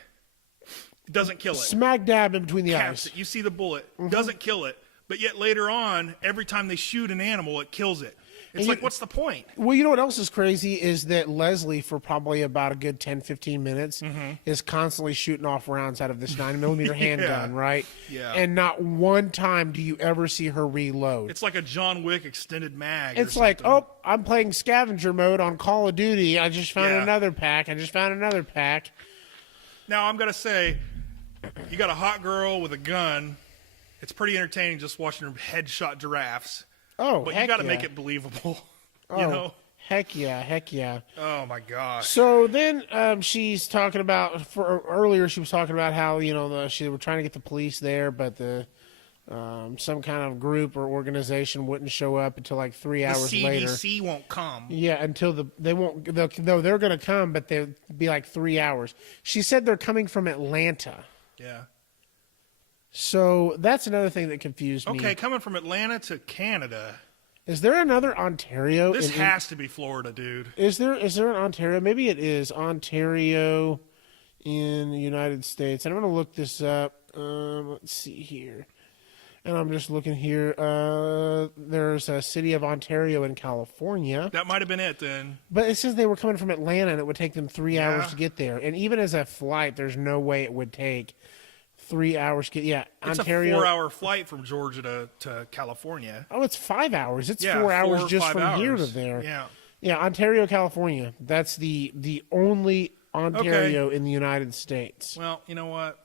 Doesn't kill it. Smack dab in between the Caps eyes. it. You see the bullet. Doesn't kill it. But yet later on, every time they shoot an animal, it kills it. It's like, what's the point? Well, you know what else is crazy is that Leslie, for probably about a good 10, 15 minutes, is constantly shooting off rounds out of this 9mm handgun, right? Yeah. And not one time do you ever see her reload. It's like a John Wick extended mag. It's like, oh, I'm playing scavenger mode on Call of Duty. I just found another pack. Now, I'm going to say, you got a hot girl with a gun. It's pretty entertaining just watching her headshot giraffes. Oh, but you got to make it believable. Heck yeah, heck yeah. Oh my gosh. So then she's talking about earlier. She was talking about how they were trying to get the police there, but some kind of group or organization wouldn't show up until like 3 hours later. The CDC won't come. Yeah, until they won't. They're going to come, but they'll be like 3 hours. She said they're coming from Atlanta. Yeah. So that's another thing that confused me. Okay, coming from Atlanta to Canada. Is there another Ontario? This has to be Florida, dude. Is there an Ontario? Maybe it is Ontario in the United States. And I'm going to look this up. Let's see here. And I'm just looking here. There's a city of Ontario in California. That might have been it then. But it says they were coming from Atlanta and it would take them 3 hours to get there. And even as a flight, there's no way it would take 3 hours. It's Ontario. A 4-hour flight from Georgia to California. Oh, it's 5 hours. It's 4 hours just from here to there. Yeah, Ontario, California. That's the only Ontario in the United States. Well, you know what?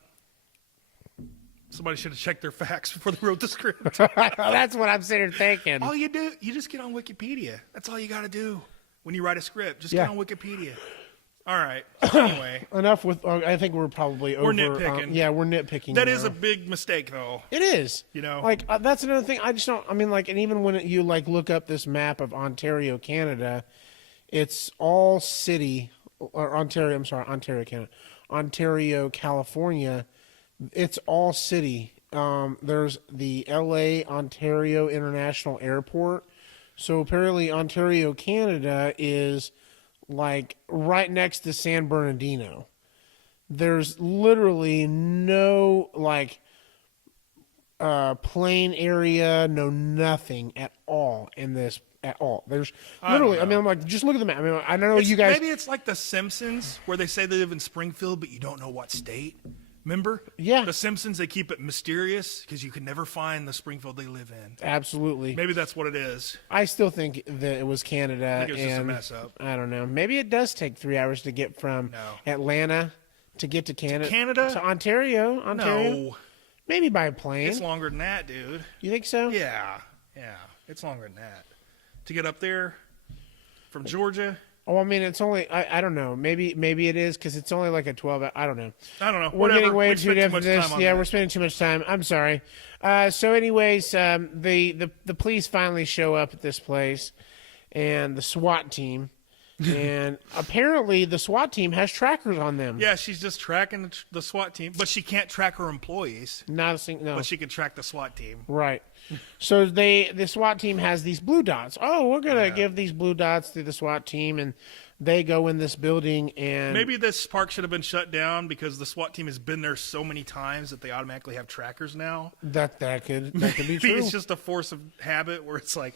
Somebody should have checked their facts before they wrote the script. That's what I'm sitting here thinking. All you do, you just get on Wikipedia. That's all you got to do when you write a script. Just get on Wikipedia. All right. So anyway. Enough with. I think we're probably over. We're nitpicking. We're nitpicking. That is a big mistake, though. It is. Like that's another thing. I just don't. I mean, like, and even when you like look up this map of Ontario, Canada, it's all city or Ontario. I'm sorry, Ontario, Canada. Ontario, California. It's all city. There's the L.A. Ontario International Airport. So apparently Ontario, Canada is like right next to San Bernardino. There's literally no like plain area, no nothing at all in this at all. There's literally, I mean, I'm like, just look at the map. I mean, I don't know you guys. Maybe it's like The Simpsons where they say they live in Springfield, but you don't know what state. Remember? Yeah. The Simpsons, they keep it mysterious because you can never find the Springfield they live in. Absolutely. Maybe that's what it is. I still think that it was Canada. I think it was just a mess up. I don't know. Maybe it does take 3 hours to get from Atlanta to get to Canada. To Ontario. No. Maybe by plane. It's longer than that, dude. You think so? Yeah. It's longer than that. To get up there from Georgia. Oh, I mean, it's only, I don't know. Maybe it is because it's only like a 12 hour. I don't know. We're getting way too deep into this. Yeah, we're spending too much time. I'm sorry. So anyways, the police finally show up at this place and the SWAT team. And apparently the SWAT team has trackers on them. Yeah, she's just tracking the SWAT team, but she can't track her employees. Not a single, no. But she can track the SWAT team. Right. So the SWAT team has these blue dots. Oh, we're going to give these blue dots to the SWAT team, and they go in this building and... Maybe this park should have been shut down because the SWAT team has been there so many times that they automatically have trackers now. That could be true. It's just a force of habit where it's like,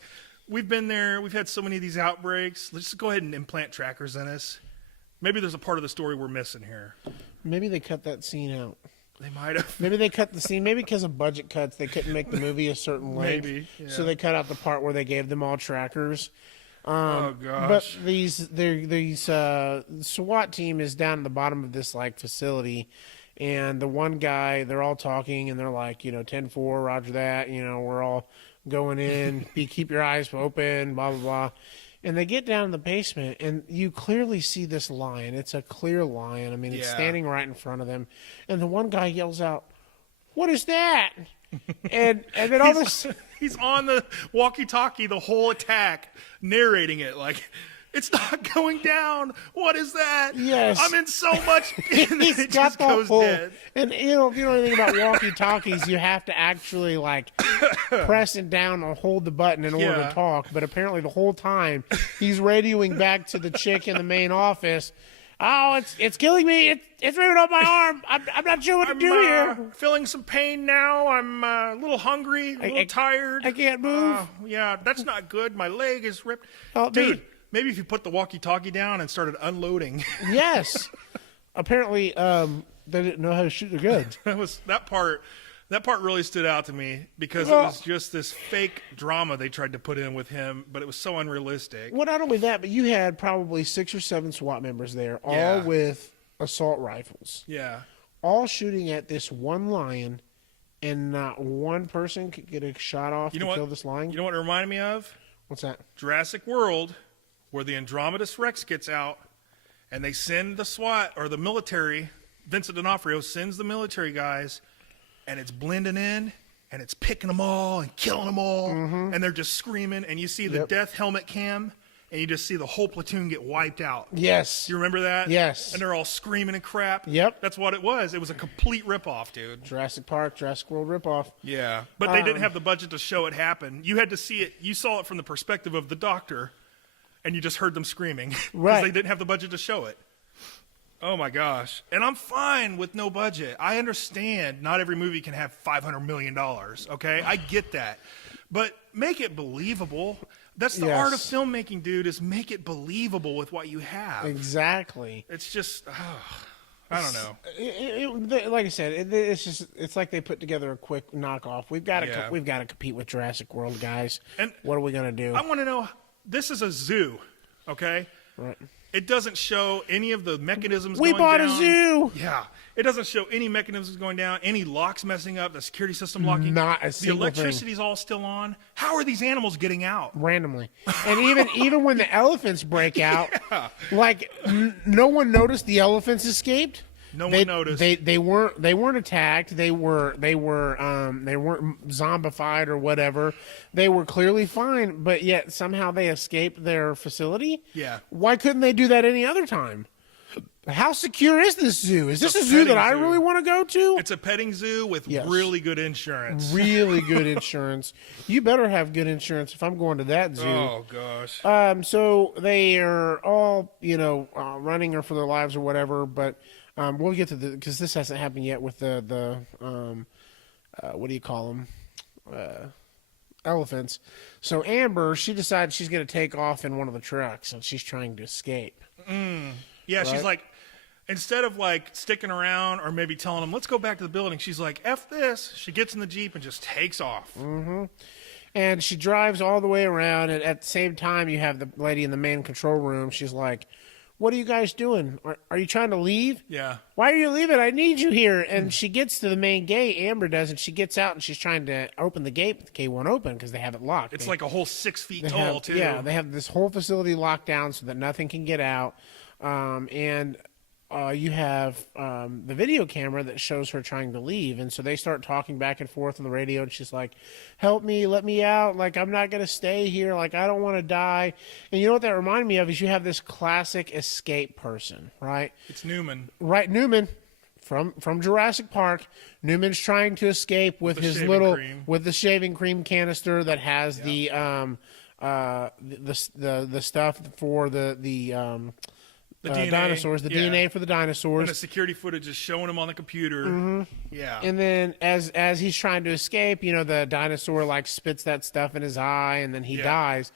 we've been there, we've had so many of these outbreaks, let's just go ahead and implant trackers in us. Maybe there's a part of the story we're missing here. Maybe they cut that scene out. They might have. Maybe they cut the scene. Maybe because of budget cuts, they couldn't make the movie a certain length. Maybe. Yeah. So they cut out the part where they gave them all trackers. Oh gosh! But these SWAT team is down at the bottom of this like facility, and the one guy, they're all talking, and they're like, 10-4, Roger that. We're all going in. Keep your eyes open. Blah blah blah. And they get down in the basement, and you clearly see this lion. It's a clear lion. I mean, it's standing right in front of them. And the one guy yells out, "What is that?" And then all this... He's on the walkie-talkie the whole attack, narrating it like, it's not going down. What is that? Yes. I'm in so much... And He's it got just the goes whole... dead. And, if you know anything about walkie-talkies, you have to actually, press it down or hold the button in order to talk. But apparently the whole time, he's radioing back to the chick in the main office. Oh, it's killing me. It's moving up my arm. I'm not sure what to do here. Feeling some pain now. I'm a little hungry, a little tired. I can't move. Yeah, that's not good. My leg is ripped. Dude, maybe if you put the walkie-talkie down and started unloading. Yes. Apparently, they didn't know how to shoot their guns. That part really stood out to me because it was just this fake drama they tried to put in with him, but it was so unrealistic. Well, not only that, but you had probably 6 or 7 SWAT members there, all with assault rifles. Yeah. All shooting at this one lion, and not one person could get a shot off to kill this lion. You know what it reminded me of? What's that? Jurassic World, where the Andromedus Rex gets out, and they send the SWAT or the military. Vincent D'Onofrio sends the military guys, and it's blending in, and it's picking them all and killing them all, and they're just screaming, and you see the death helmet cam, and you just see the whole platoon get wiped out. Yes. You remember that? Yes. And they're all screaming and crap. Yep. That's what it was. It was a complete ripoff, dude. Jurassic Park, Jurassic World ripoff. Yeah. But they didn't have the budget to show it happen. You had to see it. You saw it from the perspective of the doctor, and you just heard them screaming. Because they didn't have the budget to show it. Oh, my gosh. And I'm fine with no budget. I understand not every movie can have $500 million, okay? I get that. But make it believable. That's the art of filmmaking, dude, is make it believable with what you have. Exactly. It's just, I don't know. Like I said, it's like they put together a quick knockoff. We've got to compete with Jurassic World, guys. And what are we going to do? I want to know, this is a zoo, okay? Right. It doesn't show any of the mechanisms going down. We bought a zoo. Yeah. It doesn't show any mechanisms going down, any locks messing up, the security system locking. Not a single The electricity's all still on. How are these animals getting out? Randomly. And even when the elephants break out, like no one noticed the elephants escaped. No one noticed. They weren't attacked. They weren't zombified or whatever. They were clearly fine, but yet somehow they escaped their facility. Yeah. Why couldn't they do that any other time? How secure is this zoo? Is this a zoo that I really want to go to? It's a petting zoo with really good insurance. Really good insurance. You better have good insurance if I'm going to that zoo. Oh, gosh. So they are all, running for their lives or whatever, but we'll get to because this hasn't happened yet with the what do you call them? Elephants. So Amber, she decides she's going to take off in one of the trucks, and she's trying to escape. Yeah, right? She's like, instead of like sticking around or maybe telling them, let's go back to the building, she's like, F this. She gets in the Jeep and just takes off. And she drives all the way around, and at the same time, you have the lady in the main control room. She's like, what are you guys doing? Are you trying to leave? Yeah. Why are you leaving? I need you here. And she gets to the main gate, Amber does, and she gets out, and she's trying to open the gate, but the gate won't open because they have it locked. It's like a whole 6 feet tall, too. Yeah, they have this whole facility locked down so that nothing can get out. And you have the video camera that shows her trying to leave. And so they start talking back and forth on the radio, and she's like, help me, let me out. Like, I'm not going to stay here. Like, I don't want to die. And you know what that reminded me of is you have this classic escape person, right? It's Newman. Right, Newman. From Jurassic Park, Newman's trying to escape with his little with the shaving cream canister that has the stuff for the DNA. Dinosaurs, the DNA for the dinosaurs. And the security footage is showing him on the computer. Yeah. And then as he's trying to escape, the dinosaur like spits that stuff in his eye, and then he dies.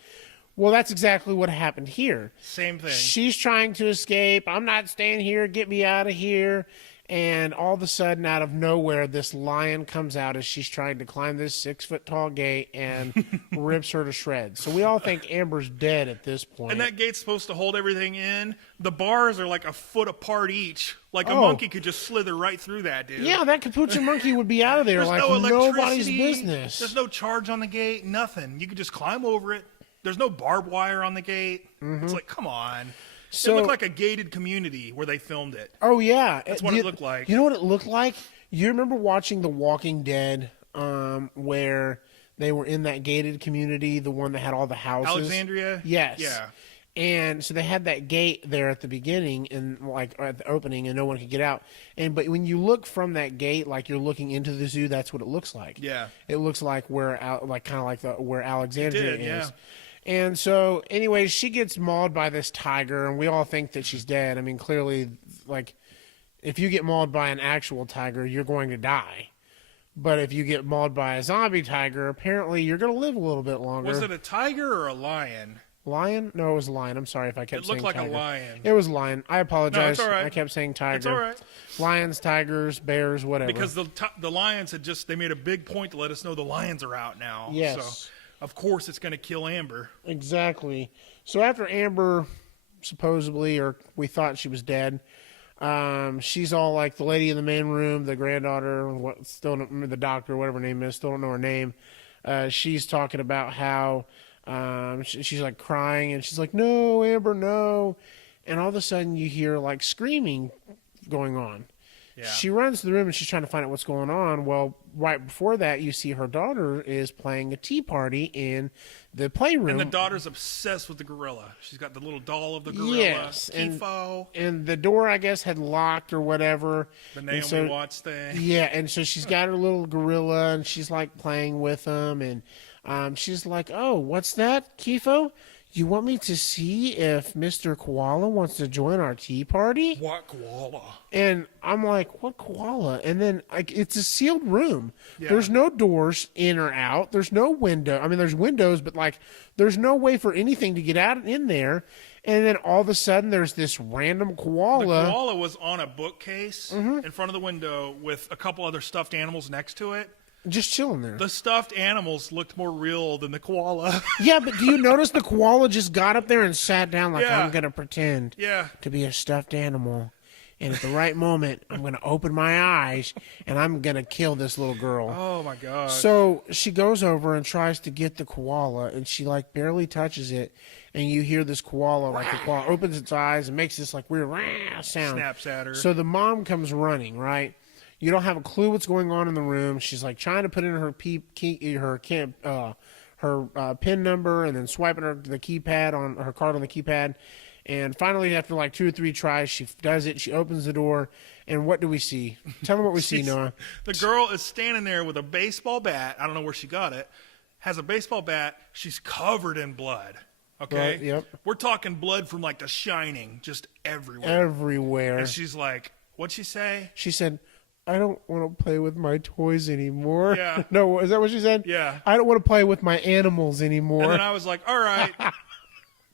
Well, that's exactly what happened here. Same thing. She's trying to escape. I'm not staying here. Get me out of here. And all of a sudden, out of nowhere, this lion comes out as she's trying to climb this 6-foot-tall gate and rips her to shreds. So we all think Amber's dead at this point. And that gate's supposed to hold everything in. The bars are like a foot apart each. Like a monkey could just slither right through that, dude. Yeah, that capuchin monkey would be out of there like nobody's business. There's no charge on the gate, nothing. You could just climb over it. There's no barbed wire on the gate. It's like, come on. So, it looked like a gated community where they filmed it. Oh, yeah. That's what it looked like. You know what it looked like? You remember watching The Walking Dead where they were in that gated community, the one that had all the houses? Alexandria? Yes. Yeah. And so they had that gate there at the beginning and like at the opening, and no one could get out. But when you look from that gate, like you're looking into the zoo, that's what it looks like. Yeah. It looks like where Alexandria is. Yeah. And so, anyways, she gets mauled by this tiger, and we all think that she's dead. I mean, clearly, like, if you get mauled by an actual tiger, you're going to die. But if you get mauled by a zombie tiger, apparently you're going to live a little bit longer. Was it a tiger or a lion? Lion? No, it was a lion. I'm sorry if I kept saying tiger. It looked like a lion. It was a lion. I apologize. No, it's all right. I kept saying tiger. It's all right. Lions, tigers, bears, whatever. Because the lions they made a big point to let us know the lions are out now. Yes. So, of course, it's going to kill Amber. Exactly. So after Amber, supposedly, or we thought she was dead, she's all like the lady in the main room, the granddaughter, still don't remember the doctor, whatever her name is, still don't know her name. She's talking about how She's like crying, and she's like, "No, Amber, no!" And all of a sudden, you hear like screaming going on. Yeah. She runs to the room and she's trying to find out what's going on. Well, right before that, you see her daughter is playing a tea party in the playroom. And the daughter's obsessed with the gorilla. She's got the little doll of the gorilla. Yes. And the door, I guess, had locked or whatever. The Naomi Watts thing. Yeah, and so she's got her little gorilla and she's like playing with him. And she's like, "Oh, what's that, Kifo? You want me to see if Mr. Koala wants to join our tea party?" What koala? And I'm like, "What koala?" And then it's a sealed room. Yeah. There's no doors in or out. There's no window. I mean, there's windows, but like, there's no way for anything to get out in there. And then all of a sudden, there's this random koala. The koala was on a bookcase in front of the window with a couple other stuffed animals next to it. Just chilling there. The stuffed animals looked more real than the koala. Yeah, but do you notice the koala just got up there and sat down like, Yeah. "I'm going to pretend to be a stuffed animal. And at the right moment, I'm going to open my eyes and I'm going to kill this little girl." Oh, my God. So she goes over and tries to get the koala, and she like barely touches it. And you hear this koala, like the koala opens its eyes and makes this like weird "rah" sound. Snaps at her. So the mom comes running, right? You don't have a clue what's going on in the room. She's like trying to put in her PIN number, and then swiping the keypad on her card on the keypad. And finally, after like 2 or 3 tries, she does it. She opens the door, and what do we see? Tell them what we see, Noah. The girl is standing there with a baseball bat. I don't know where she got it. Has a baseball bat. She's covered in blood. Okay? Right, yep. We're talking blood from like The Shining, just everywhere. Everywhere. And she's like, what'd she say? She said, "I don't want to play with my toys anymore." Yeah. No, is that what she said? Yeah. "I don't want to play with my animals anymore." And then I was like, all right.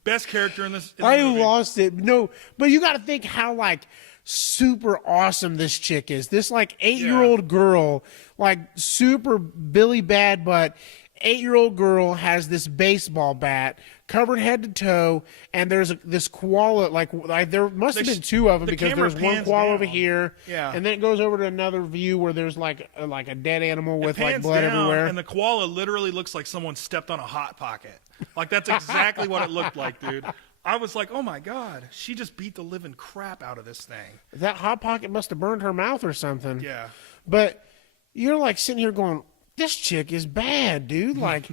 Best character in this I movie. lost it. No, but you got to think how like super awesome this chick is. This like 8-year-old girl, like super Billy Bad Butt 8-year-old girl has this baseball bat covered head to toe, and there's this koala. Like there must have been 2 of them, because there's one koala over here, and then it goes over to another view where there's like a dead animal with like blood everywhere, and the koala literally looks like someone stepped on a hot pocket. Like that's exactly what it looked like, dude. I was like, oh my God, she just beat the living crap out of this thing. That hot pocket must have burned her mouth or something. Yeah, but you're like sitting here going, "This chick is bad, dude." Like,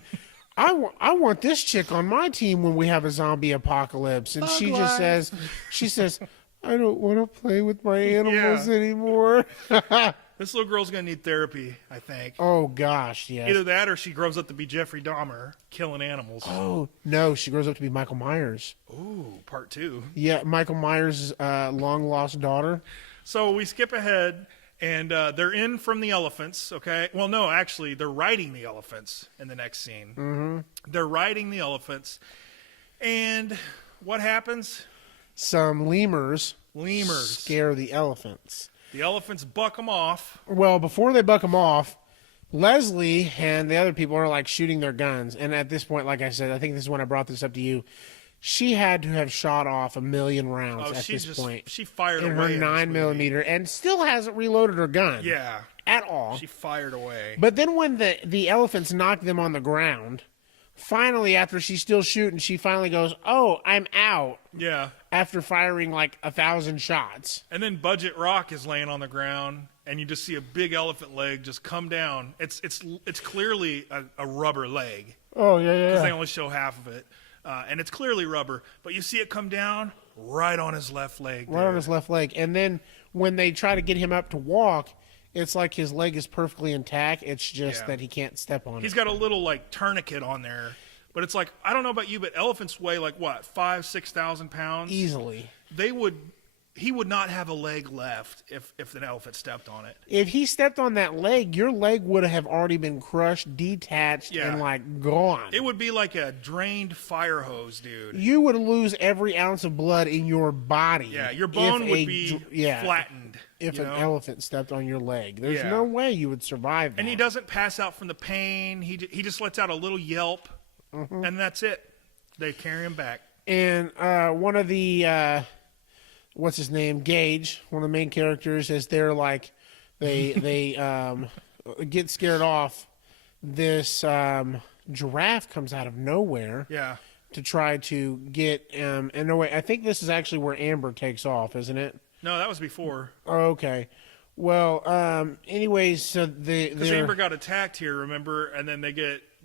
I want this chick on my team when we have a zombie apocalypse. And she says, "I don't want to play with my animals anymore." This little girl's going to need therapy, I think. Oh, gosh, yes. Either that or she grows up to be Jeffrey Dahmer, killing animals. Oh, no, she grows up to be Michael Myers. Ooh, part 2. Yeah, Michael Myers' long-lost daughter. So we skip ahead, and they're in from the elephants, okay? Well, no, actually, they're riding the elephants in the next scene. Mm-hmm. They're riding the elephants, and what happens? Some lemurs scare the elephants. The elephants buck them off. Well, before they buck them off, Leslie and the other people are like shooting their guns. And at this point, like I said, I think this is when I brought this up to you. She had to have shot off 1,000,000 rounds at this point. She fired in away her 9mm, and still hasn't reloaded her gun. Yeah, at all. She fired away. But then when the elephants knock them on the ground, finally, after she's still shooting, she finally goes, "Oh, I'm out." Yeah. After firing like 1,000 shots. And then Budget Rock is laying on the ground, and you just see a big elephant leg just come down. It's clearly a rubber leg. Oh, yeah. Because they only show half of it. And it's clearly rubber. But you see it come down right on his left leg. Right on his left leg. And then when they try to get him up to walk, it's like his leg is perfectly intact. It's just that he can't step on it. He's got a little like tourniquet on there. But it's like, I don't know about you, but elephants weigh like what, 5,000-6,000 pounds? Easily. He would not have a leg left if an elephant stepped on it. If he stepped on that leg, your leg would have already been crushed, detached, and like gone. It would be like a drained fire hose, dude. You would lose every ounce of blood in your body. Yeah, your bone would be flattened. If an elephant stepped on your leg. There's no way you would survive that. And he doesn't pass out from the pain. He just lets out a little yelp, and that's it. They carry him back. And one of the... what's his name? Gage, one of the main characters, as they're like, they get scared off. This giraffe comes out of nowhere. Yeah. To try to get and no way. I think this is actually where Amber takes off, isn't it? No, that was before. Oh, okay. Well, anyways, so because Amber got attacked here, remember, and then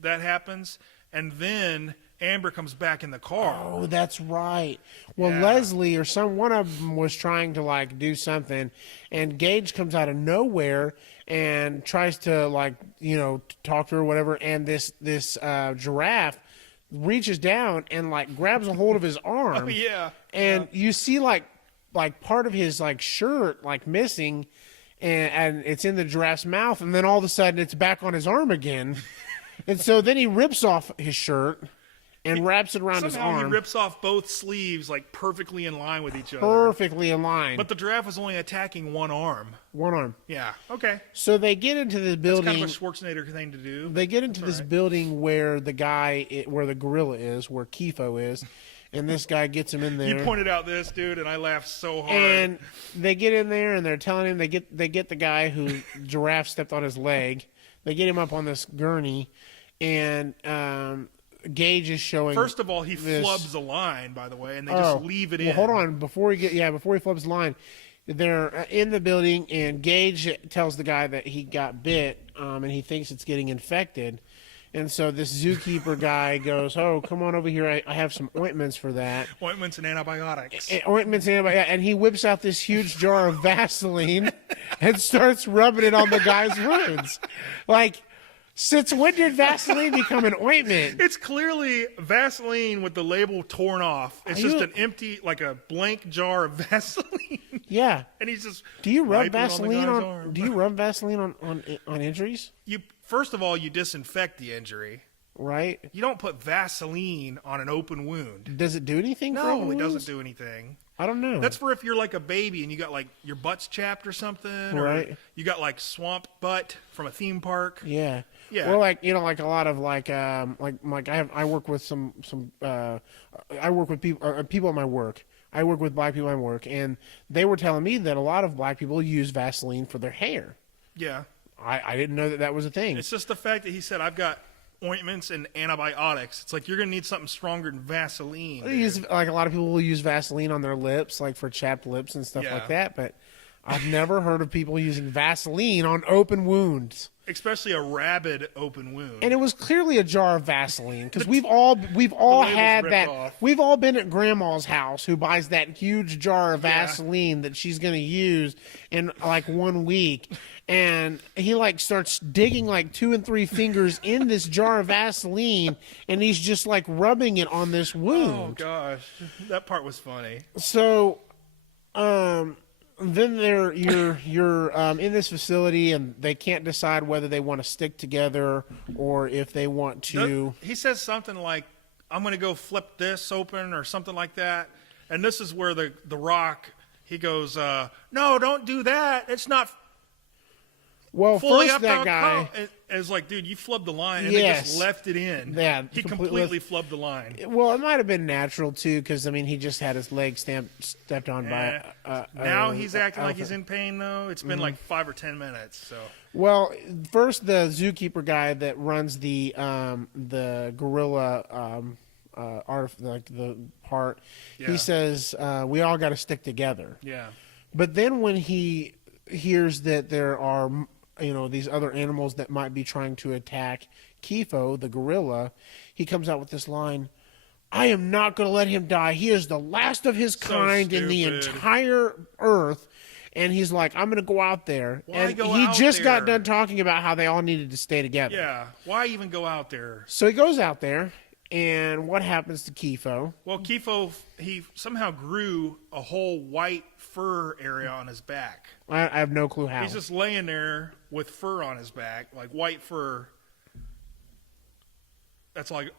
that happens, and then Amber comes back in the car. Oh, that's right. Well, Yeah. Leslie or one of them was trying to like do something, and Gage comes out of nowhere and tries to like talk to her or whatever, and this giraffe reaches down and like grabs a hold of his arm. Oh yeah. And you see like part of his like shirt like missing, and it's in the giraffe's mouth, and then all of a sudden it's back on his arm again. And so then he rips off his shirt and wraps it around his arm. Somehow he rips off both sleeves like perfectly in line with each other. Perfectly in line. But the giraffe was only attacking one arm. One arm. Yeah. Okay. So they get into the building. That's kind of a Schwarzenegger thing to do. They get into this building where the gorilla is, where Kifo is, and this guy gets him in there. You pointed out this, dude, and I laughed so hard. And they get in there and they're telling him they get the guy who giraffe stepped on his leg. They get him up on this gurney, and Gage is showing. First of all, he flubs the line, by the way, and they just leave it in. Hold on, before he flubs the line, they're in the building, and Gage tells the guy that he got bit, and he thinks it's getting infected. And so this zookeeper guy goes, "Oh, come on over here. I have some ointments for that." Ointments and antibiotics. And he whips out this huge jar of Vaseline and starts rubbing it on the guy's wounds. Like, since when did Vaseline become an ointment? It's clearly Vaseline with the label torn off. It's just an empty, like a blank jar of Vaseline. Yeah. And he's just. Do you rub Vaseline on? Arm. Do you rub Vaseline on injuries? First of all, you disinfect the injury. Right. You don't put Vaseline on an open wound. Does it do anything? No, it doesn't do anything. I don't know. That's for if you're like a baby and you got like your butt's chapped or something, right? Or you got like swamp butt from a theme park. Yeah. Yeah. Or like like a lot of like I work with I work with people at my work. I work with black people at my work, and they were telling me that a lot of black people use Vaseline for their hair. Yeah. I didn't know that was a thing. It's just the fact that he said, I've got ointments and antibiotics. It's like you're going to need something stronger than Vaseline. Like a lot of people will use Vaseline on their lips, like for chapped lips and stuff like that, but I've never heard of people using Vaseline on open wounds. Especially a rabid open wound. And it was clearly a jar of Vaseline, because we've all had that. Off. We've all been at Grandma's house, who buys that huge jar of Vaseline that she's going to use in like 1 week, and he like starts digging like 2 and 3 fingers in this jar of Vaseline, and he's just like rubbing it on this wound. Oh gosh, that part was funny. So, then you're in this facility, and they can't decide whether they want to stick together or if they want to. He says something like, "I'm going to go flip this open" or something like that. And this is where the Rock, he goes, "No, don't do that. It's not." Well, fully first that guy is like, dude, you flubbed the line, and they just left it in. Yeah, he completely flubbed the line. Well, it might have been natural too, because I mean, he just had his leg stepped on by. Now he's acting like he's in pain, though. It's been like 5 or 10 minutes. So. Well, first the zookeeper guy that runs the gorilla the part, he says we all got to stick together. Yeah. But then when he hears that there are these other animals that might be trying to attack Kifo, the gorilla, he comes out with this line, "I am not going to let him die. He is the last of his kind in the entire earth." And he's like, "I'm going to go out there." And he just got done talking about how they all needed to stay together. Yeah. Why even go out there? So he goes out there, and what happens to Kifo? Well, Kifo, he somehow grew a whole white fur area on his back. I have no clue how. He's just laying there with fur on his back, like white fur. That's all you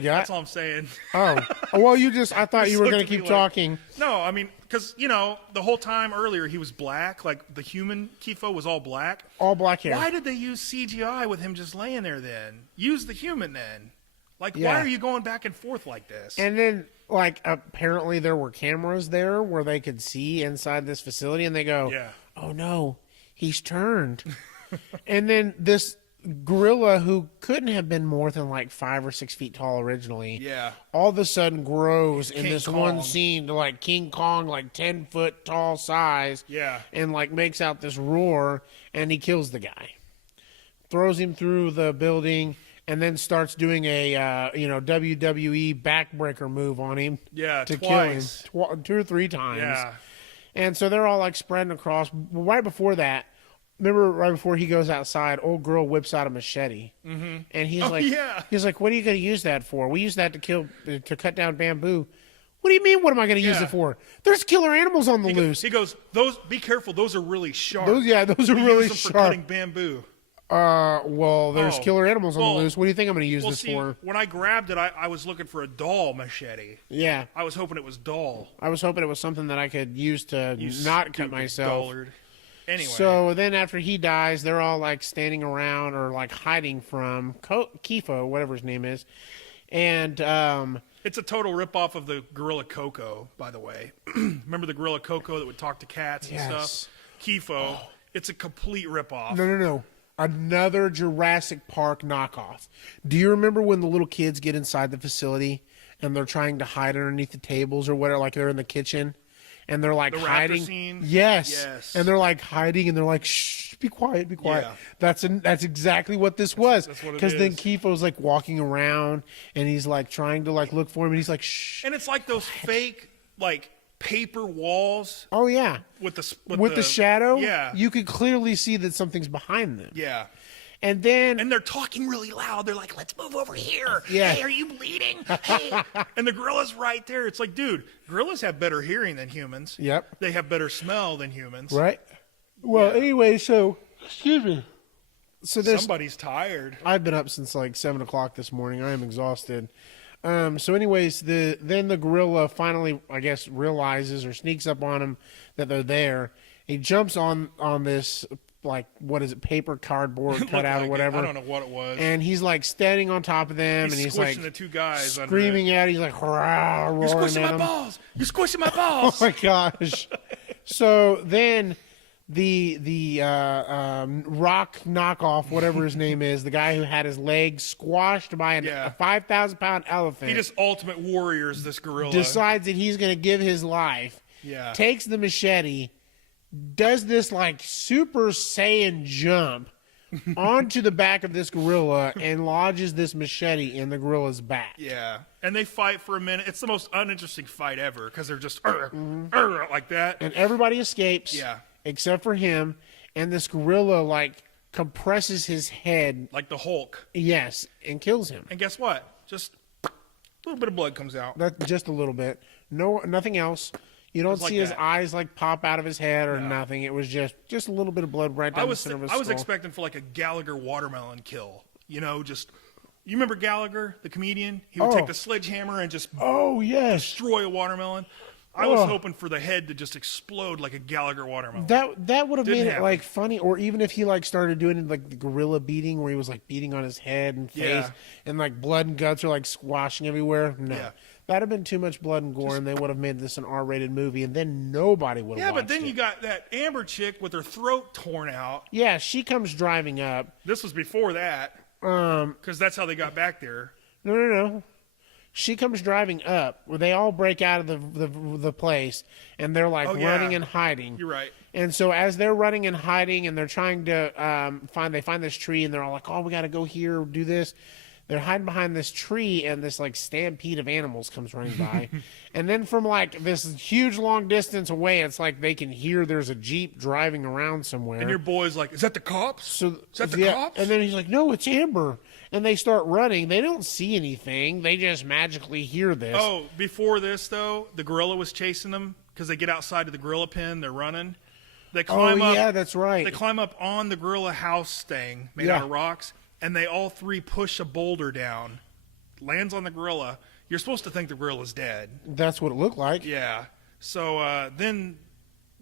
got? That's all I'm saying. Oh. Well, I thought you were going to keep talking. No, I mean, because, the whole time earlier he was black. Like, the human Kifo was all black. All black hair. Why did they use CGI with him just laying there then? Use the human then. Like, why are you going back and forth like this? And then, like, apparently there were cameras there where they could see inside this facility, and they go, "Oh, no, he's turned." And then this gorilla who couldn't have been more than like 5 or 6 feet tall originally. Yeah. All of a sudden grows in King this Kong. one scene to like King Kong, like 10-foot tall size. Yeah. And like makes out this roar, and he kills the guy, throws him through the building, and then starts doing a WWE backbreaker move on him. Yeah, to twice. kill him 2 or 3 times. Yeah. And so they're all like spreading across. Right before that, remember, right before he goes outside, old girl whips out a machete, and he's he's like, "What are you going to use that for? We use that to cut down bamboo." What do you mean? What am I going to use it for? There's killer animals on the loose. He goes, "Those, be careful. Those are really sharp. Those are We really use them sharp. for cutting bamboo." Well, there's Oh. killer animals on Well, the loose. What do you think I'm going to use Well, this see, for? when I grabbed it, I was looking for a dull machete. Yeah, I was hoping it was dull. I was hoping it was something that I could use to not cut Stupid myself. dullard. Anyway. So then after he dies, they're all like standing around or like hiding from Kifo, whatever his name is. And it's a total ripoff of the Gorilla Coco, by the way. Remember the Gorilla Coco that would talk to cats and stuff? Kifo. It's a complete ripoff. No. Another Jurassic Park knockoff. Do you remember when the little kids get inside the facility and they're trying to hide underneath the tables or whatever, like they're in the kitchen and they're like The raptor hiding? scene? Yes. And they're like hiding and they're like, shh, be quiet, be quiet. Yeah. That's exactly what this was. That's what it Because then is. Kifo's like walking around and he's like trying to like look for him and he's like, shh. And it's like those fake, like, paper walls Oh yeah. with the With the shadow, Yeah. you could clearly see that something's behind them. Yeah. And then And they're talking really loud. They're like, "Let's move over here. Yeah. Hey, are you bleeding? Hey." And the gorilla's right there. It's like, dude, gorillas have better hearing than humans. Yep. They have better smell than humans. right? Well, anyway, so excuse me. So there's Somebody's tired. I've been up since like 7 o'clock this morning. I am exhausted. So anyways, then the gorilla finally, I guess, realizes or sneaks up on him that they're there. He jumps on this, like, what is it, paper cardboard Looked cutout like or it. whatever. I don't know what it was. And he's like standing on top of them, and he's like squishing the two guys under screaming at. He's like hurrah, roaring You're squishing at my him. balls. You're squishing my Oh balls. my gosh! So then the rock knockoff, whatever his name is, the guy who had his legs squashed by Yeah. a 5,000-pound elephant, He just ultimate warriors this gorilla. decides that he's going to give his life. Yeah. Takes the machete, does this like Super Saiyan jump onto the back of this gorilla, and lodges this machete in the gorilla's back. Yeah. And they fight for a minute. It's the most uninteresting fight ever because they're just like that. And everybody escapes. Yeah. Except for him, and this gorilla like compresses his head, Like the Hulk. yes, and kills him. And guess what? Just a little bit of blood comes out. That's just a little bit. No, nothing else. You don't like see his that. eyes like pop out of his head or No. nothing. It was just a little bit of blood right down the center of his I was skull. expecting for like a Gallagher watermelon kill. You know, just you remember Gallagher, the comedian? He would Oh. take the sledgehammer and just Oh yes, destroy a watermelon. I was Oh. hoping for the head to just explode like a Gallagher watermelon. that would have Didn't made it happen. like funny, or even if he like started doing like the gorilla beating, where he was like beating on his head and face, Yeah. and like blood and guts are like squashing everywhere. No, Yeah. that'd have been too much blood and gore, and they would have made this an R-rated movie, and then nobody would have. Yeah, but watched then it. you got that Amber chick with her throat torn out. Yeah, she comes driving up. This was before that, because that's how they got back there. No. She comes driving up. Where they all break out of the place, and they're like Oh, yeah. running and hiding. You're right. And so as they're running and hiding, and they're trying to find this tree, and they're all like, "Oh, we got to go here, do this." They're hiding behind this tree, and this like stampede of animals comes running by, and then from like this huge long distance away, it's like they can hear there's a Jeep driving around somewhere. And your boy's like, "Is that the cops? So Is that the yeah, cops?" and then he's like, "No, it's Amber." And they start running. They don't see anything. They just magically hear this. Oh, before this though, the gorilla was chasing them because they get outside of the gorilla pen. They're running. They climb up. yeah, that's right. They climb up on the gorilla house thing made Yeah. out of rocks, and they all three push a boulder down. Lands on the gorilla. You're supposed to think the gorilla's dead. That's what it looked like. Yeah. So then,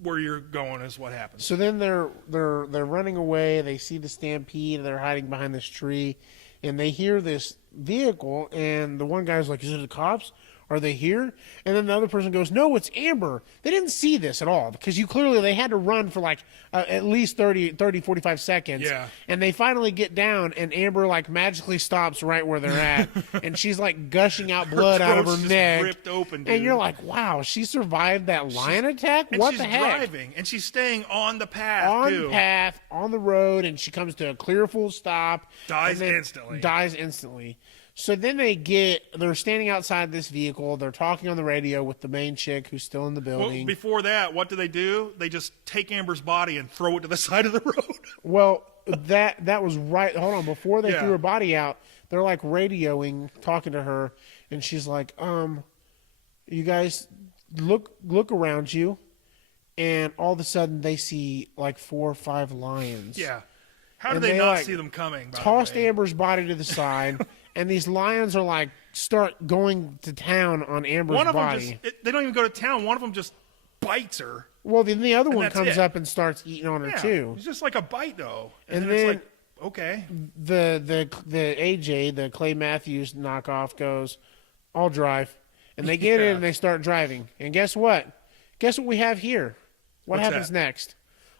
where you're going is what happens. So then they're running away. They see the stampede. And they're hiding behind this tree, and they hear this vehicle. And the one guy's like, "Is it the cops? Are they here? And then the other person goes, no, it's Amber. They didn't see this at all because they had to run for like at least 30, 45 seconds. Yeah. And they finally get down and Amber like magically stops right where they're at. And she's like gushing out blood out of her neck. Ripped open, dude. And you're like, wow, she survived that lion attack? What the heck? She's driving and she's staying on the path, on the road, and she comes to a clear full stop. Dies instantly. So then they're standing outside this vehicle. They're talking on the radio with the main chick who's still in the building. Well, before that, what do? They just take Amber's body and throw it to the side of the road. Well, that was right. Hold on. Before they threw her body out, they're like radioing, talking to her, and she's like, you guys look around you, and all of a sudden they see like 4 or 5 lions. Yeah. How did they not see them coming? Tossed Amber's body to the side. And these lions are like start going to town on Amber's body. One of them they don't even go to town. One of them just bites her. Well, then the other one comes up and starts eating on her too. It's just like a bite though. And then it's like, okay. The AJ, the Clay Matthews knockoff, goes, I'll drive. And they get in and they start driving. And guess what? Guess what we have here? What's happens next?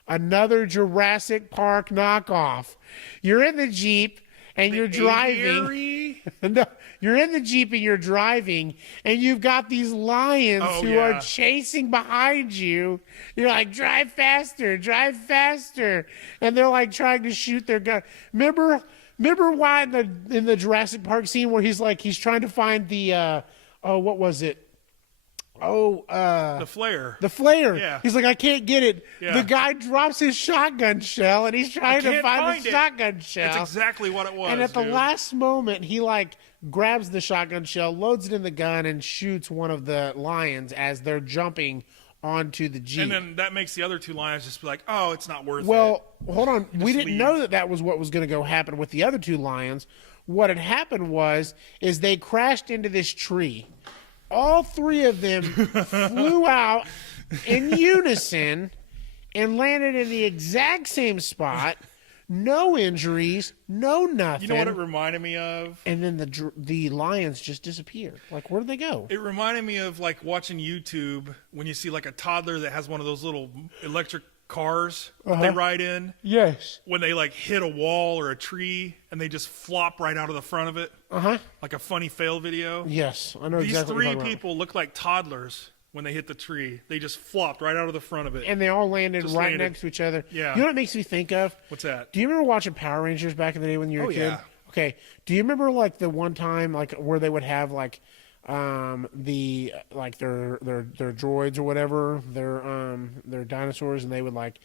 Another Jurassic Park knockoff. You're in the Jeep. And you're driving. No, you're in the Jeep and you're driving, and you've got these lions who are chasing behind you. You're like, drive faster, and they're like trying to shoot their gun. Remember why in the Jurassic Park scene where he's trying to find the what was it? The flare. The flare. Yeah. He's like, I can't get it. Yeah. The guy drops his shotgun shell, and he's trying to find the shotgun shell. That's exactly what it was. And at the last moment, he like grabs the shotgun shell, loads it in the gun, and shoots one of the lions as they're jumping onto the Jeep. And then that makes the other 2 lions just be like, oh, it's not worth it. Well, hold on. We didn't know that was what was going to go happen with the other 2 lions. What had happened is they crashed into this tree. All 3 of them flew out in unison and landed in the exact same spot. No injuries, no nothing. You know what it reminded me of? And then the lions just disappeared. Like, where did they go? It reminded me of like watching YouTube when you see like a toddler that has one of those little electric cars that they ride in. Yes. When they like hit a wall or a tree and they just flop right out of the front of it. Like a funny fail video. Yes, I know These exactly what you're talking about. 3 people look like toddlers when they hit the tree. They just flopped right out of the front of it. And they all landed next to each other. Yeah. You know what it makes me think of? What's that? Do you remember watching Power Rangers back in the day when you were a kid? Yeah. Okay. Do you remember like the one time like where they would have like the like their droids or whatever, their dinosaurs, and they would like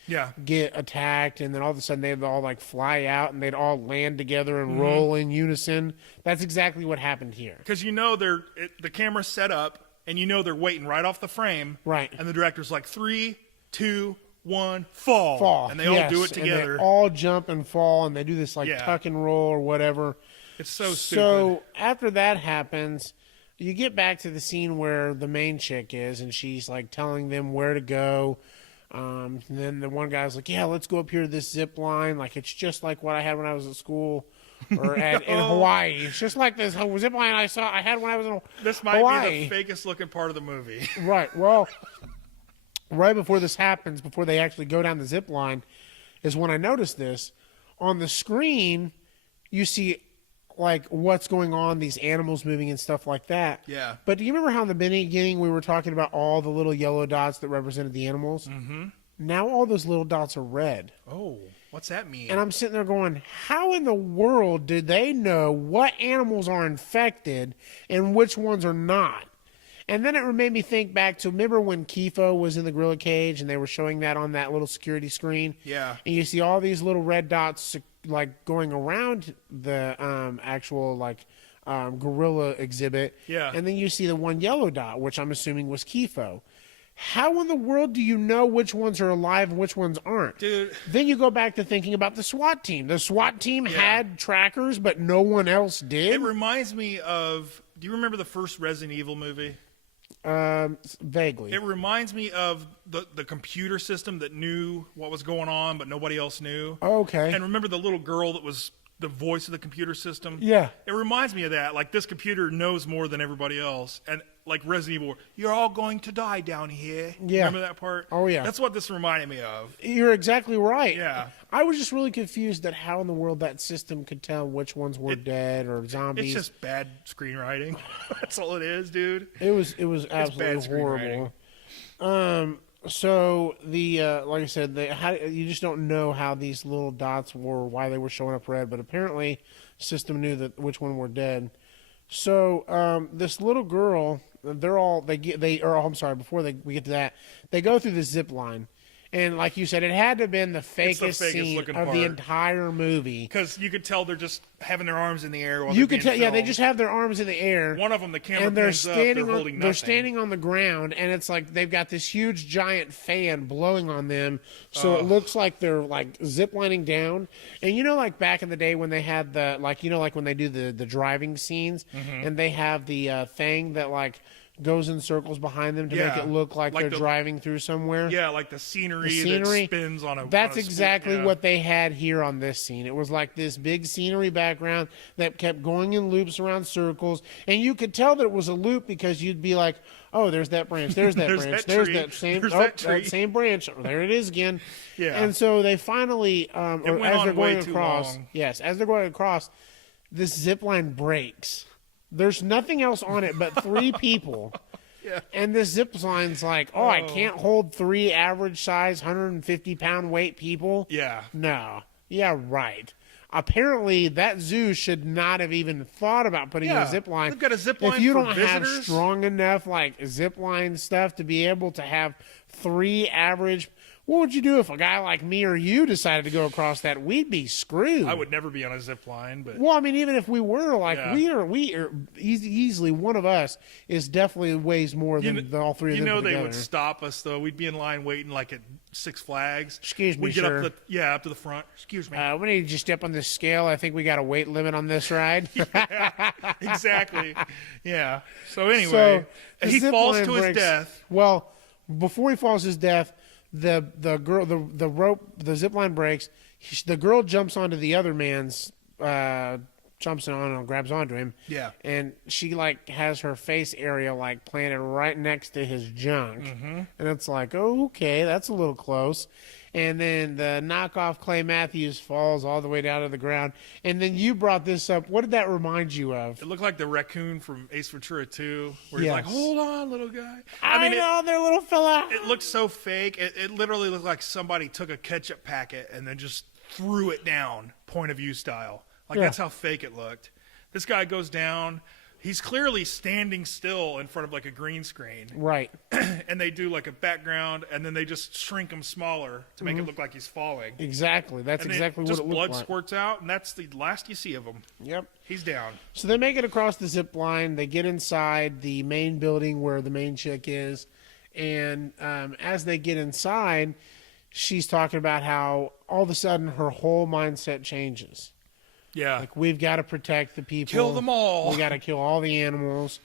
get attacked, and then all of a sudden they'd all like fly out and they'd all land together and roll in unison? That's exactly what happened here. Because the camera's set up and they're waiting right off the frame. Right. And the director's like 3, 2, 1, fall. And they all do it together. And they all jump and fall, and they do this like tuck and roll or whatever. It's so stupid. So after that happens, you get back to the scene where the main chick is, and she's like telling them where to go. And then the one guy's like, yeah, let's go up here to this zip line. Like, it's just like what I had when I was at school or in Hawaii. It's just like this zip line I had when I was in Hawaii. This might be the fakest looking part of the movie. Right. Well, right before this happens, before they actually go down the zip line, is when I noticed this. On the screen, you see like what's going on, these animals moving and stuff like that. Yeah. But do you remember how in the beginning we were talking about all the little yellow dots that represented the animals? Mm-hmm. Now all those little dots are red. Oh, what's that mean? And I'm sitting there going, how in the world did they know what animals are infected and which ones are not? And then it made me think back to, remember when Kifo was in the gorilla cage and they were showing that on that little security screen? Yeah. And you see all these little red dots like going around the actual like gorilla exhibit. Yeah. And then you see the one yellow dot, which I'm assuming was Kifo. How in the world do you know which ones are alive and which ones aren't? Dude. Then you go back to thinking about the SWAT team. The SWAT team had trackers, but no one else did. It reminds me of, do you remember the first Resident Evil movie? Vaguely. It reminds me of the computer system that knew what was going on, but nobody else knew. Okay. And remember the little girl that was the voice of the computer system. Yeah. It reminds me of that. Like, this computer knows more than everybody else. And like Resident Evil, you're all going to die down here. Yeah. Remember that part? Oh, yeah. That's what this reminded me of. You're exactly right. Yeah. I was just really confused at how in the world that system could tell which ones were dead or zombies. It's just bad screenwriting. That's all it is, dude. It was absolutely horrible. So the like I said, you just don't know how these little dots were, why they were showing up red, but apparently the system knew that which one were dead. So this little girl, before we get to that, they go through the zip line. And like you said, it had to have been the fakest scene of the entire movie. Because you could tell they're just having their arms in the air while you could tell, yeah, they just have their arms in the air. One of them, the camera and they're pans up, they're holding nothing. They're standing on the ground, and it's like they've got this huge giant fan blowing on them, so it looks like they're like ziplining down. And you know, like back in the day when they had the like when they do the driving scenes, and they have the thing that like goes in circles behind them to make it look like they're driving through somewhere. Yeah, like the scenery that spins on a. That's exactly what they had here on this scene. It was like this big scenery background that kept going in loops around circles, and you could tell that it was a loop because you'd be like, "Oh, there's that branch. There's that branch. There's that same. That same branch. Oh, there it is again." Yeah. And so they finally, as they're going across, as they're going across, this zip line breaks. There's nothing else on it but 3 people. Yeah. And this zip line's like, I can't hold 3 average size, 150-pound weight people. Yeah. No. Yeah, right. Apparently, that zoo should not have even thought about putting in a zip line. They've got a zip line if you for don't visitors? have strong enough like zip line stuff to be able to have 3 average. What would you do if a guy like me or you decided to go across that? We'd be screwed. I would never be on a zip line, but well, I mean, even if we were, like, we are easily one of us is definitely weighs more than all 3 of them. You know, together. they would stop us though. We'd be in line waiting like at Six Flags. Excuse me, We'd get sir. up to the front. Excuse me. We need to step on this scale. I think we got a weight limit on this ride. Exactly. Yeah. So anyway, he falls to his death. Well, before he falls to his death, the zip line breaks. The girl jumps onto the other man's, jumps on and grabs onto him. Yeah. And she like has her face area like planted right next to his junk. Mm-hmm. And it's like, oh, okay, that's a little close. And then the knockoff Clay Matthews falls all the way down to the ground. And then you brought this up. What did that remind you of? It looked like the raccoon from Ace Ventura 2, where he's like, hold on, little guy. I know, their little fella. It looked so fake. It literally looked like somebody took a ketchup packet and then just threw it down, point of view style. Like, that's how fake it looked. This guy goes down. He's clearly standing still in front of like a green screen. Right. And they do like a background, and then they just shrink him smaller to make it look like he's falling. Exactly. That's exactly what it looked like. Blood squirts out, and that's the last you see of him. Yep. He's down. So they make it across the zip line. They get inside the main building where the main chick is. And as they get inside, she's talking about how all of a sudden her whole mindset changes. Yeah. Like, we've got to protect the people. Kill them all. We got to kill all the animals.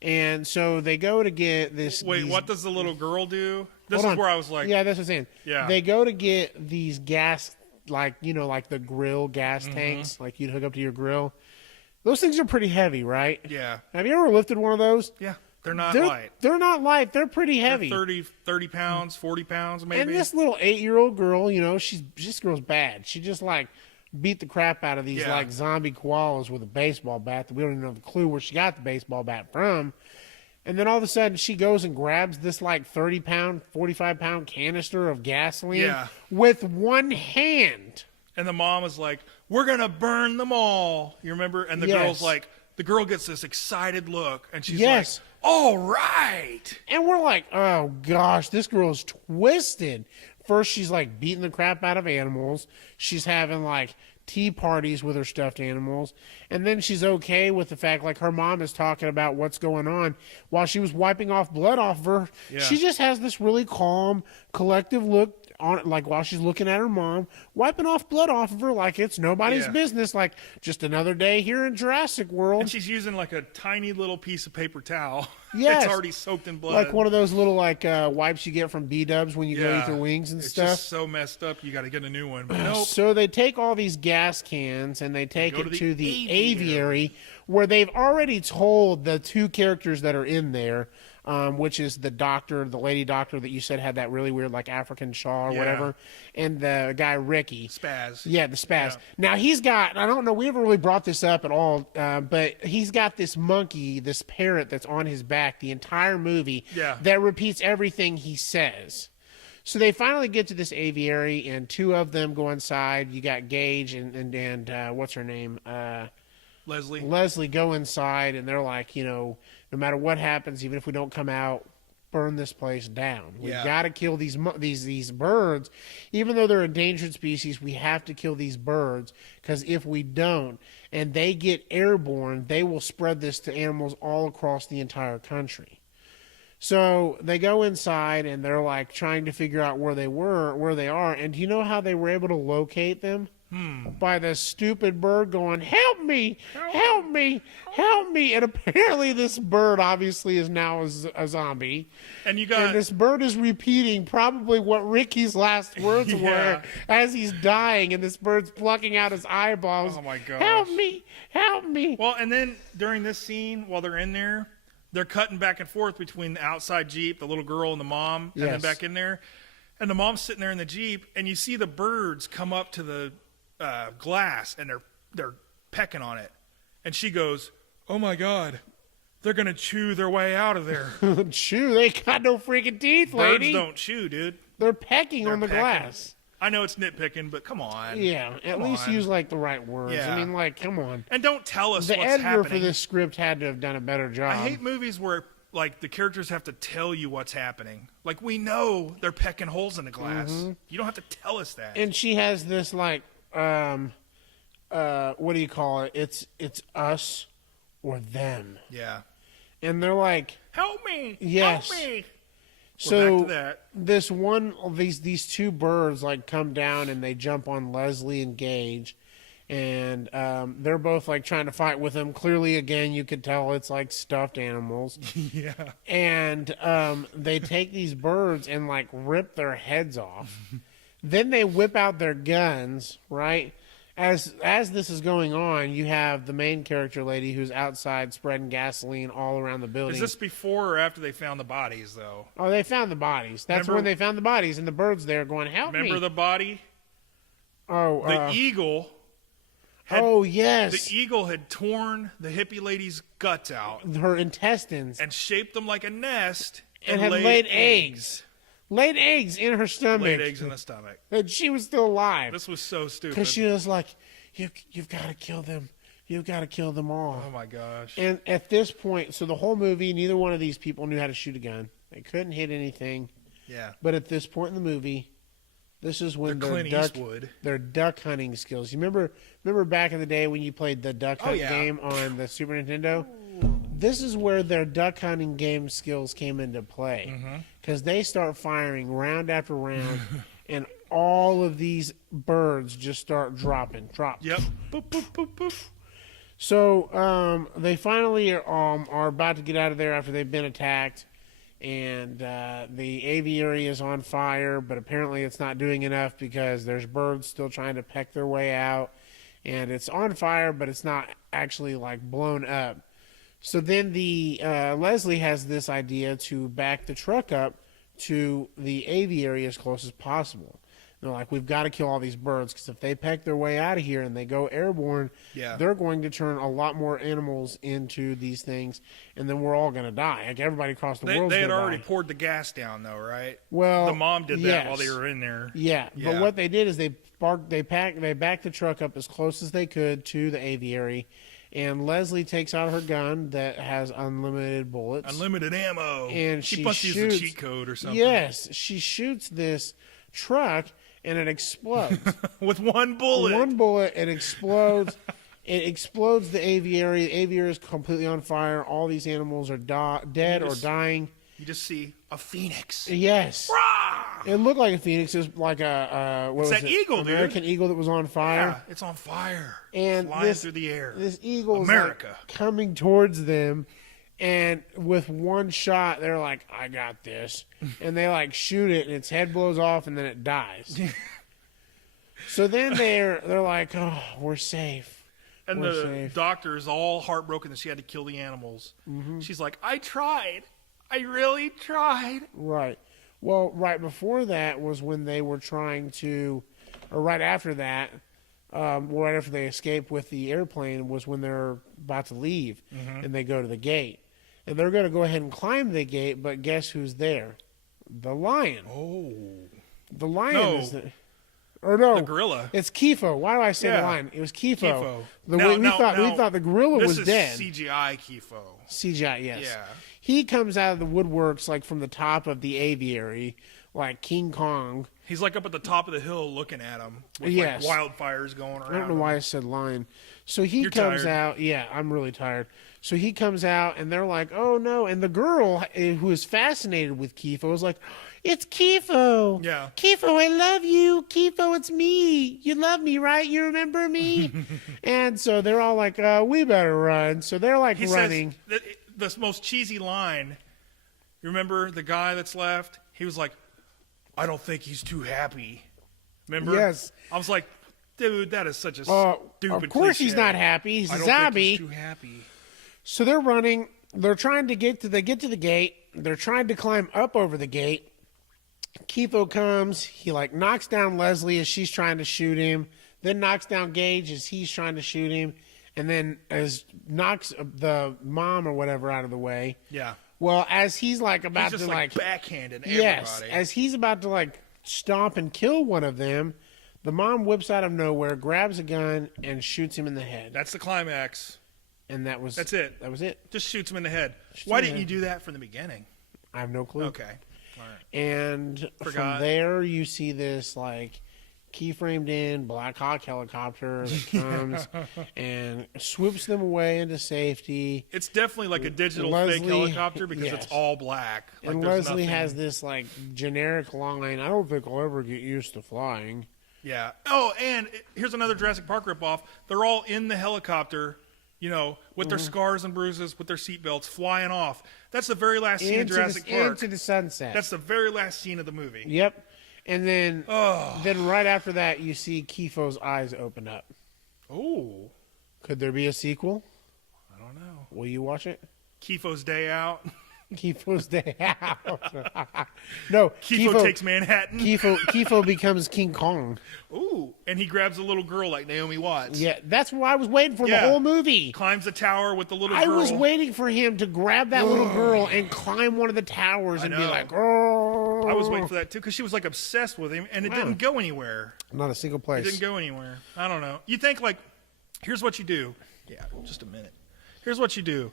And so they go to get this. Wait, what does the little girl do? This is where I was like. Yeah, that's what I'm saying. Yeah. They go to get these gas, like, like the grill gas tanks, like you'd hook up to your grill. Those things are pretty heavy, right? Yeah. Have you ever lifted one of those? Yeah. They're not light. They're not light. They're pretty heavy. They're 30 pounds, 40 pounds, maybe. And this little 8-year-old girl, this girl's bad. She just, like, beat the crap out of these like zombie koalas with a baseball bat that we don't even have a clue where she got the baseball bat from. And then all of a sudden she goes and grabs this like 30-pound, 45-pound canister of gasoline with one hand. And the mom is like, we're going to burn them all. You remember? And the girl's like, the girl gets this excited look and she's like, all right. And we're like, oh gosh, this girl's twisted. First, she's like beating the crap out of animals. She's having like tea parties with her stuffed animals. And then she's okay with the fact like her mom is talking about what's going on while she was wiping off blood off of her. Yeah. She just has this really calm, collective look like while she's looking at her mom, wiping off blood off of her like it's nobody's business, like just another day here in Jurassic World. And she's using like a tiny little piece of paper towel. Yes. It's already soaked in blood. Like one of those little like wipes you get from B-dubs when you go eat your wings and stuff. It's just so messed up. You got to get a new one. But nope. So they take all these gas cans and they take it to the aviary where they've already told the two characters that are in there, which is the doctor, the lady doctor that you said had that really weird like African shawl or whatever, and the guy Ricky. Spaz. Yeah, the Spaz. Yeah. Now he's got, I don't know, we haven't really brought this up at all, but he's got this monkey, this parrot that's on his back the entire movie that repeats everything he says. So they finally get to this aviary, and two of them go inside. You got Gage and what's her name? Leslie. Leslie go inside, and they're like, you know, no matter what happens, even if we don't come out, burn this place down. We've got to kill these birds. Even though they're endangered species, we have to kill these birds, because if we don't, and they get airborne, they will spread this to animals all across the entire country. So they go inside, and they're like trying to figure out where they are. And do you know how they were able to locate them? By the stupid bird going, help me, help me, help me. And apparently this bird obviously is now a zombie. And this bird is repeating probably what Ricky's last words were as he's dying. And this bird's plucking out his eyeballs. Oh my gosh. Help me, help me. Well, and then during this scene, while they're in there, they're cutting back and forth between the outside Jeep, the little girl and the mom, and then back in there. And the mom's sitting there in the Jeep, and you see the birds come up to the glass, and they're pecking on it, and she goes, "Oh my God, they're gonna chew their way out of there." Chew? They got no freaking teeth, lady. Birds don't chew, dude. They're pecking on the glass. I know it's nitpicking, but come on. Yeah, at least use like the right words. Yeah. I mean, like, come on. And don't tell us the what's editor happening. for this script had to have done a better job. I hate movies where like the characters have to tell you what's happening. Like, we know they're pecking holes in the glass. You don't have to tell us that. And she has this like what do you call it? It's us or them. Yeah. And they're like, help me. Yes. Help me. So back to that. This one, these two birds like come down and they jump on Leslie and Gage, and they're both like trying to fight with them. Clearly, again, you could tell it's like stuffed animals. Yeah. And they take these birds and like rip their heads off. Then they whip out their guns, right? As this is going on, you have the main character lady who's outside spreading gasoline all around the building. Is this before or after they found the bodies, though? Oh, they found the bodies. That's when they found the bodies, and the birds there going, help me. Remember the body? Oh, the eagle. Yes. The eagle had torn the hippie lady's guts out. Her intestines. And shaped them like a nest. And had laid eggs. Laid eggs in her stomach. Laid eggs in the stomach. And she was still alive. This was so stupid. Because she was like, you've got to kill them. You've got to kill them all. Oh, my gosh. And at this point, so the whole movie, neither one of these people knew how to shoot a gun. They couldn't hit anything. Yeah. But at this point in the movie, this is when their duck hunting skills. You remember back in the day when you played the duck hunt game on the Super Nintendo? This is where their duck hunting game skills came into play, because they start firing round after round, and all of these birds just start dropping. Yep. Boop, boop, boop, boop. So they finally are about to get out of there after they've been attacked, and the aviary is on fire, but apparently it's not doing enough because there's birds still trying to peck their way out, and it's on fire, but it's not actually like blown up. So then the Leslie has this idea to back the truck up to the aviary as close as possible. They're like, we've got to kill all these birds, because if they peck their way out of here and they go airborne, they're going to turn a lot more animals into these things, and then we're all going to die. Like, everybody across the world. They had already poured the gas down, though, right? Well, the mom did that while they were in there. Yeah, but what they did is they backed the truck up as close as they could to the aviary. And Leslie takes out her gun that has unlimited bullets. Unlimited ammo. And she must use a cheat code or something. Yes, she shoots this truck, and it explodes. With one bullet. One bullet, it explodes. It explodes the aviary. The aviary is completely on fire. All these animals are dead or dying. You just see a phoenix. Yes. Rah! It looked like a phoenix. It was like what It's was that it? eagle, dude. American eagle that was on fire. Yeah, it's on fire. And flying through the air. This eagle is America. like coming towards them, and with one shot, they're like, "I got this," and they like shoot it, and its head blows off, and then it dies. So then they're like, "Oh, we're safe." And the doctor is all heartbroken that she had to kill the animals. Mm-hmm. She's like, I tried. I really tried. Right. Well, right before that was when they were trying to, or right after that, right after they escaped with the airplane was when they're about to leave, and they go to the gate. And they're going to go ahead and climb the gate, but guess who's there? The lion. Oh. The lion is there. Or no, the gorilla. It's Kifo. Why do I say the lion? It was Kifo. We thought the gorilla was dead. This is CGI Kifo. CGI, yes. Yeah. He comes out of the woodworks like from the top of the aviary, like King Kong. He's like up at the top of the hill looking at him with like wildfires going around. I don't know why I said lion. So he comes out. Yeah, I'm really tired. So he comes out, and they're like, "Oh no!" And the girl who is fascinated with Kifo is like, "It's Kifo. Yeah, Kifo, I love you. Kifo, it's me. You love me, right? You remember me?" And so they're all like, "We better run." So they're like running. Says the most cheesy line. You remember the guy that's left? He was like, "I don't think he's too happy." Remember? Yes. I was like, dude, that is such a stupid. Of course, cliche. He's not happy. He's a zombie. Think he's too happy. So they're running. They're trying to get to the gate. They're trying to climb up over the gate. Kifo comes. He like knocks down Leslie as she's trying to shoot him. Then knocks down Gage as he's trying to shoot him. And then knocks the mom or whatever out of the way. Yeah. Well, as he's like about he's just to like backhanding everybody. Yes. As he's about to like stomp and kill one of them, the mom whips out of nowhere, grabs a gun, and shoots him in the head. That's the climax. And that's it. That was it. Just shoots him in the head. Why didn't you do that from the beginning? I have no clue. Okay. All right. And from there, you see this like keyframed in Black Hawk helicopter that comes and swoops them away into safety. It's definitely like a digital fake helicopter because it's all black. Like, and Leslie has this like generic line, "I don't think I'll ever get used to flying." Yeah. Oh, and here's another Jurassic Park ripoff. They're all in the helicopter, you know, with their scars and bruises, with their seatbelts, flying off. That's the very last scene of Jurassic Park. Into the sunset. That's the very last scene of the movie. Yep. And then right after that, you see Kifo's eyes open up. Oh. Could there be a sequel? I don't know. Will you watch it? Kifo's Day Out. Kifo's Day Out. No. Kifo takes Manhattan. Kifo becomes King Kong. Ooh. And he grabs a little girl like Naomi Watts. Yeah, that's what I was waiting for the whole movie. Climbs the tower with the little girl. I was waiting for him to grab that little girl and climb one of the towers and be like, "Oh." I was waiting for that too because she was like obsessed with him and it didn't go anywhere. Not a single place. It didn't go anywhere. I don't know. You think like, here's what you do. Yeah, just a minute. Here's what you do.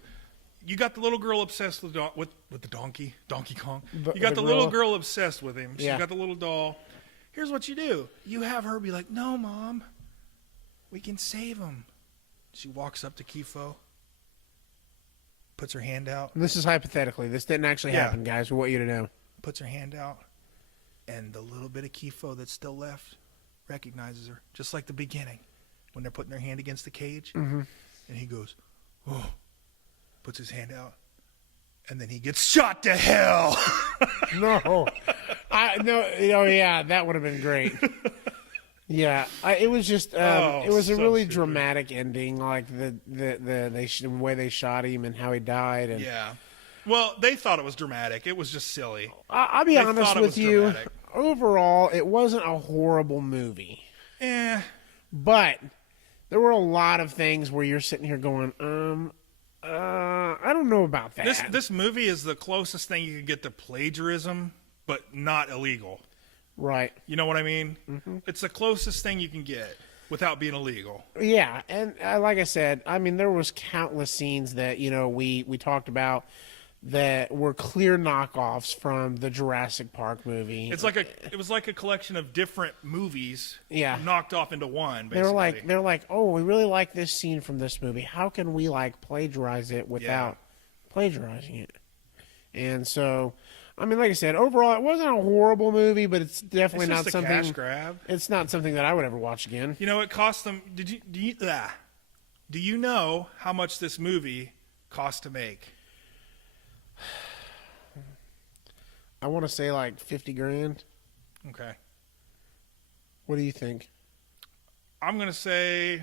You got the little girl obsessed with the Donkey Kong. You got the little girl obsessed with him. She's got the little doll. Here's what you do. You have her be like, "No, Mom, we can save him." She walks up to Kifo, puts her hand out. This is hypothetically. This didn't actually happen, guys. We want you to know. Puts her hand out, and the little bit of Kifo that's still left recognizes her, just like the beginning when they're putting their hand against the cage. Mm-hmm. And he goes, "Oh." Puts his hand out, and then he gets shot to hell. No, that would have been great. Yeah, it was just it was a really dramatic ending, like the way they shot him and how he died. And yeah, well, they thought it was dramatic. It was just silly. I'll be honest with you. Dramatic. Overall, it wasn't a horrible movie. But there were a lot of things where you're sitting here going, I don't know about that. This movie is the closest thing you could get to plagiarism, but not illegal. Right. You know what I mean? Mm-hmm. It's the closest thing you can get without being illegal. Yeah, and like I said, I mean, there was countless scenes that, you know, we talked about that were clear knockoffs from the Jurassic Park movie. It was like a collection of different movies knocked off into one, basically. They're like, "Oh, we really like this scene from this movie. How can we like plagiarize it without plagiarizing it?" And so, I mean, like I said, overall, it wasn't a horrible movie, but it's definitely It's not just a something. cash grab. It's not something that I would ever watch again. You know, it cost them. Do you know how much this movie cost to make? I want to say like 50 grand. Okay. What do you think? I'm gonna say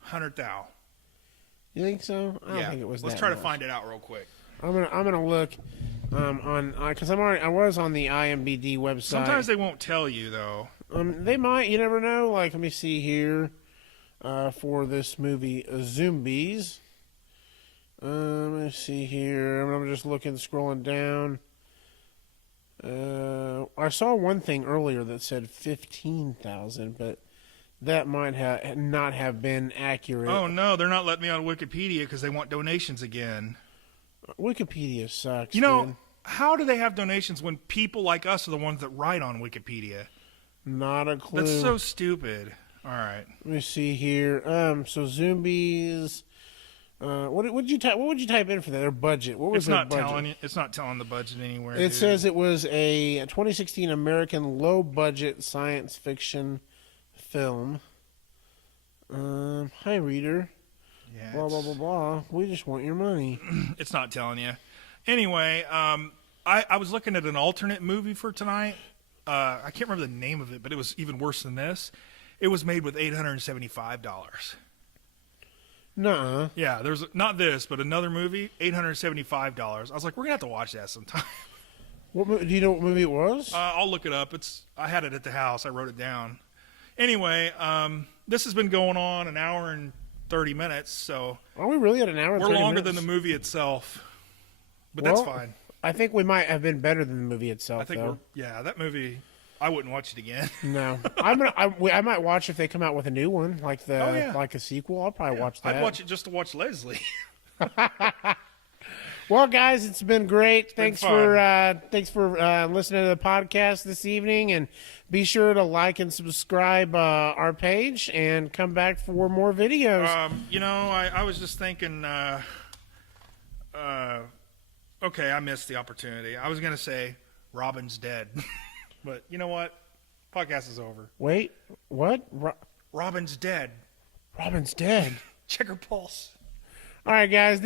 100,000. You think so? I don't think it was. Let's that try to much. find it out real quick. I'm gonna look on because I was on the IMDb website. Sometimes they won't tell you though. They might. You never know. Like, let me see here for this movie, Zoombies. Let me see here. I'm just looking, scrolling down. I saw one thing earlier that said 15,000, but that might not have been accurate. Oh no, they're not letting me on Wikipedia because they want donations again. Wikipedia sucks. You know, dude. how do they have donations when people like us are the ones that write on Wikipedia? Not a clue. That's so stupid. All right. Let me see here. So Zoombies. What would you type? What would you type in for that? Their budget. What was It's their not budget? telling you. It's not telling the budget anywhere. It dude. says it was a 2016 American low-budget science fiction film. Hi, reader. Yeah, Blah blah blah blah. We just want your money. It's not telling you. Anyway, I was looking at an alternate movie for tonight. I can't remember the name of it, but it was even worse than this. It was made with $875. Nuh-uh. Yeah, there's not this, but another movie, $875. I was like, we're gonna have to watch that sometime. Do you know what movie it was? I'll look it up. I had it at the house. I wrote it down. Anyway, this has been going on an hour and 30 minutes, so Are we really at an hour? And we're 30 longer minutes? than the movie itself. But Well, that's fine. I think we might have been better than the movie itself. I think though. that movie. I wouldn't watch it again. No, I might watch if they come out with a new one, like like a sequel. I'll probably watch that. I'd watch it just to watch Leslie. Well, guys, it's been great. Thanks fun. for listening to the podcast this evening, and be sure to like and subscribe our page, and come back for more videos. I was just thinking. Okay, I missed the opportunity. I was gonna say Robin's dead, but you know what? Podcast is over. Wait, what? Robin's dead. Robin's dead. Check her pulse. All right, guys.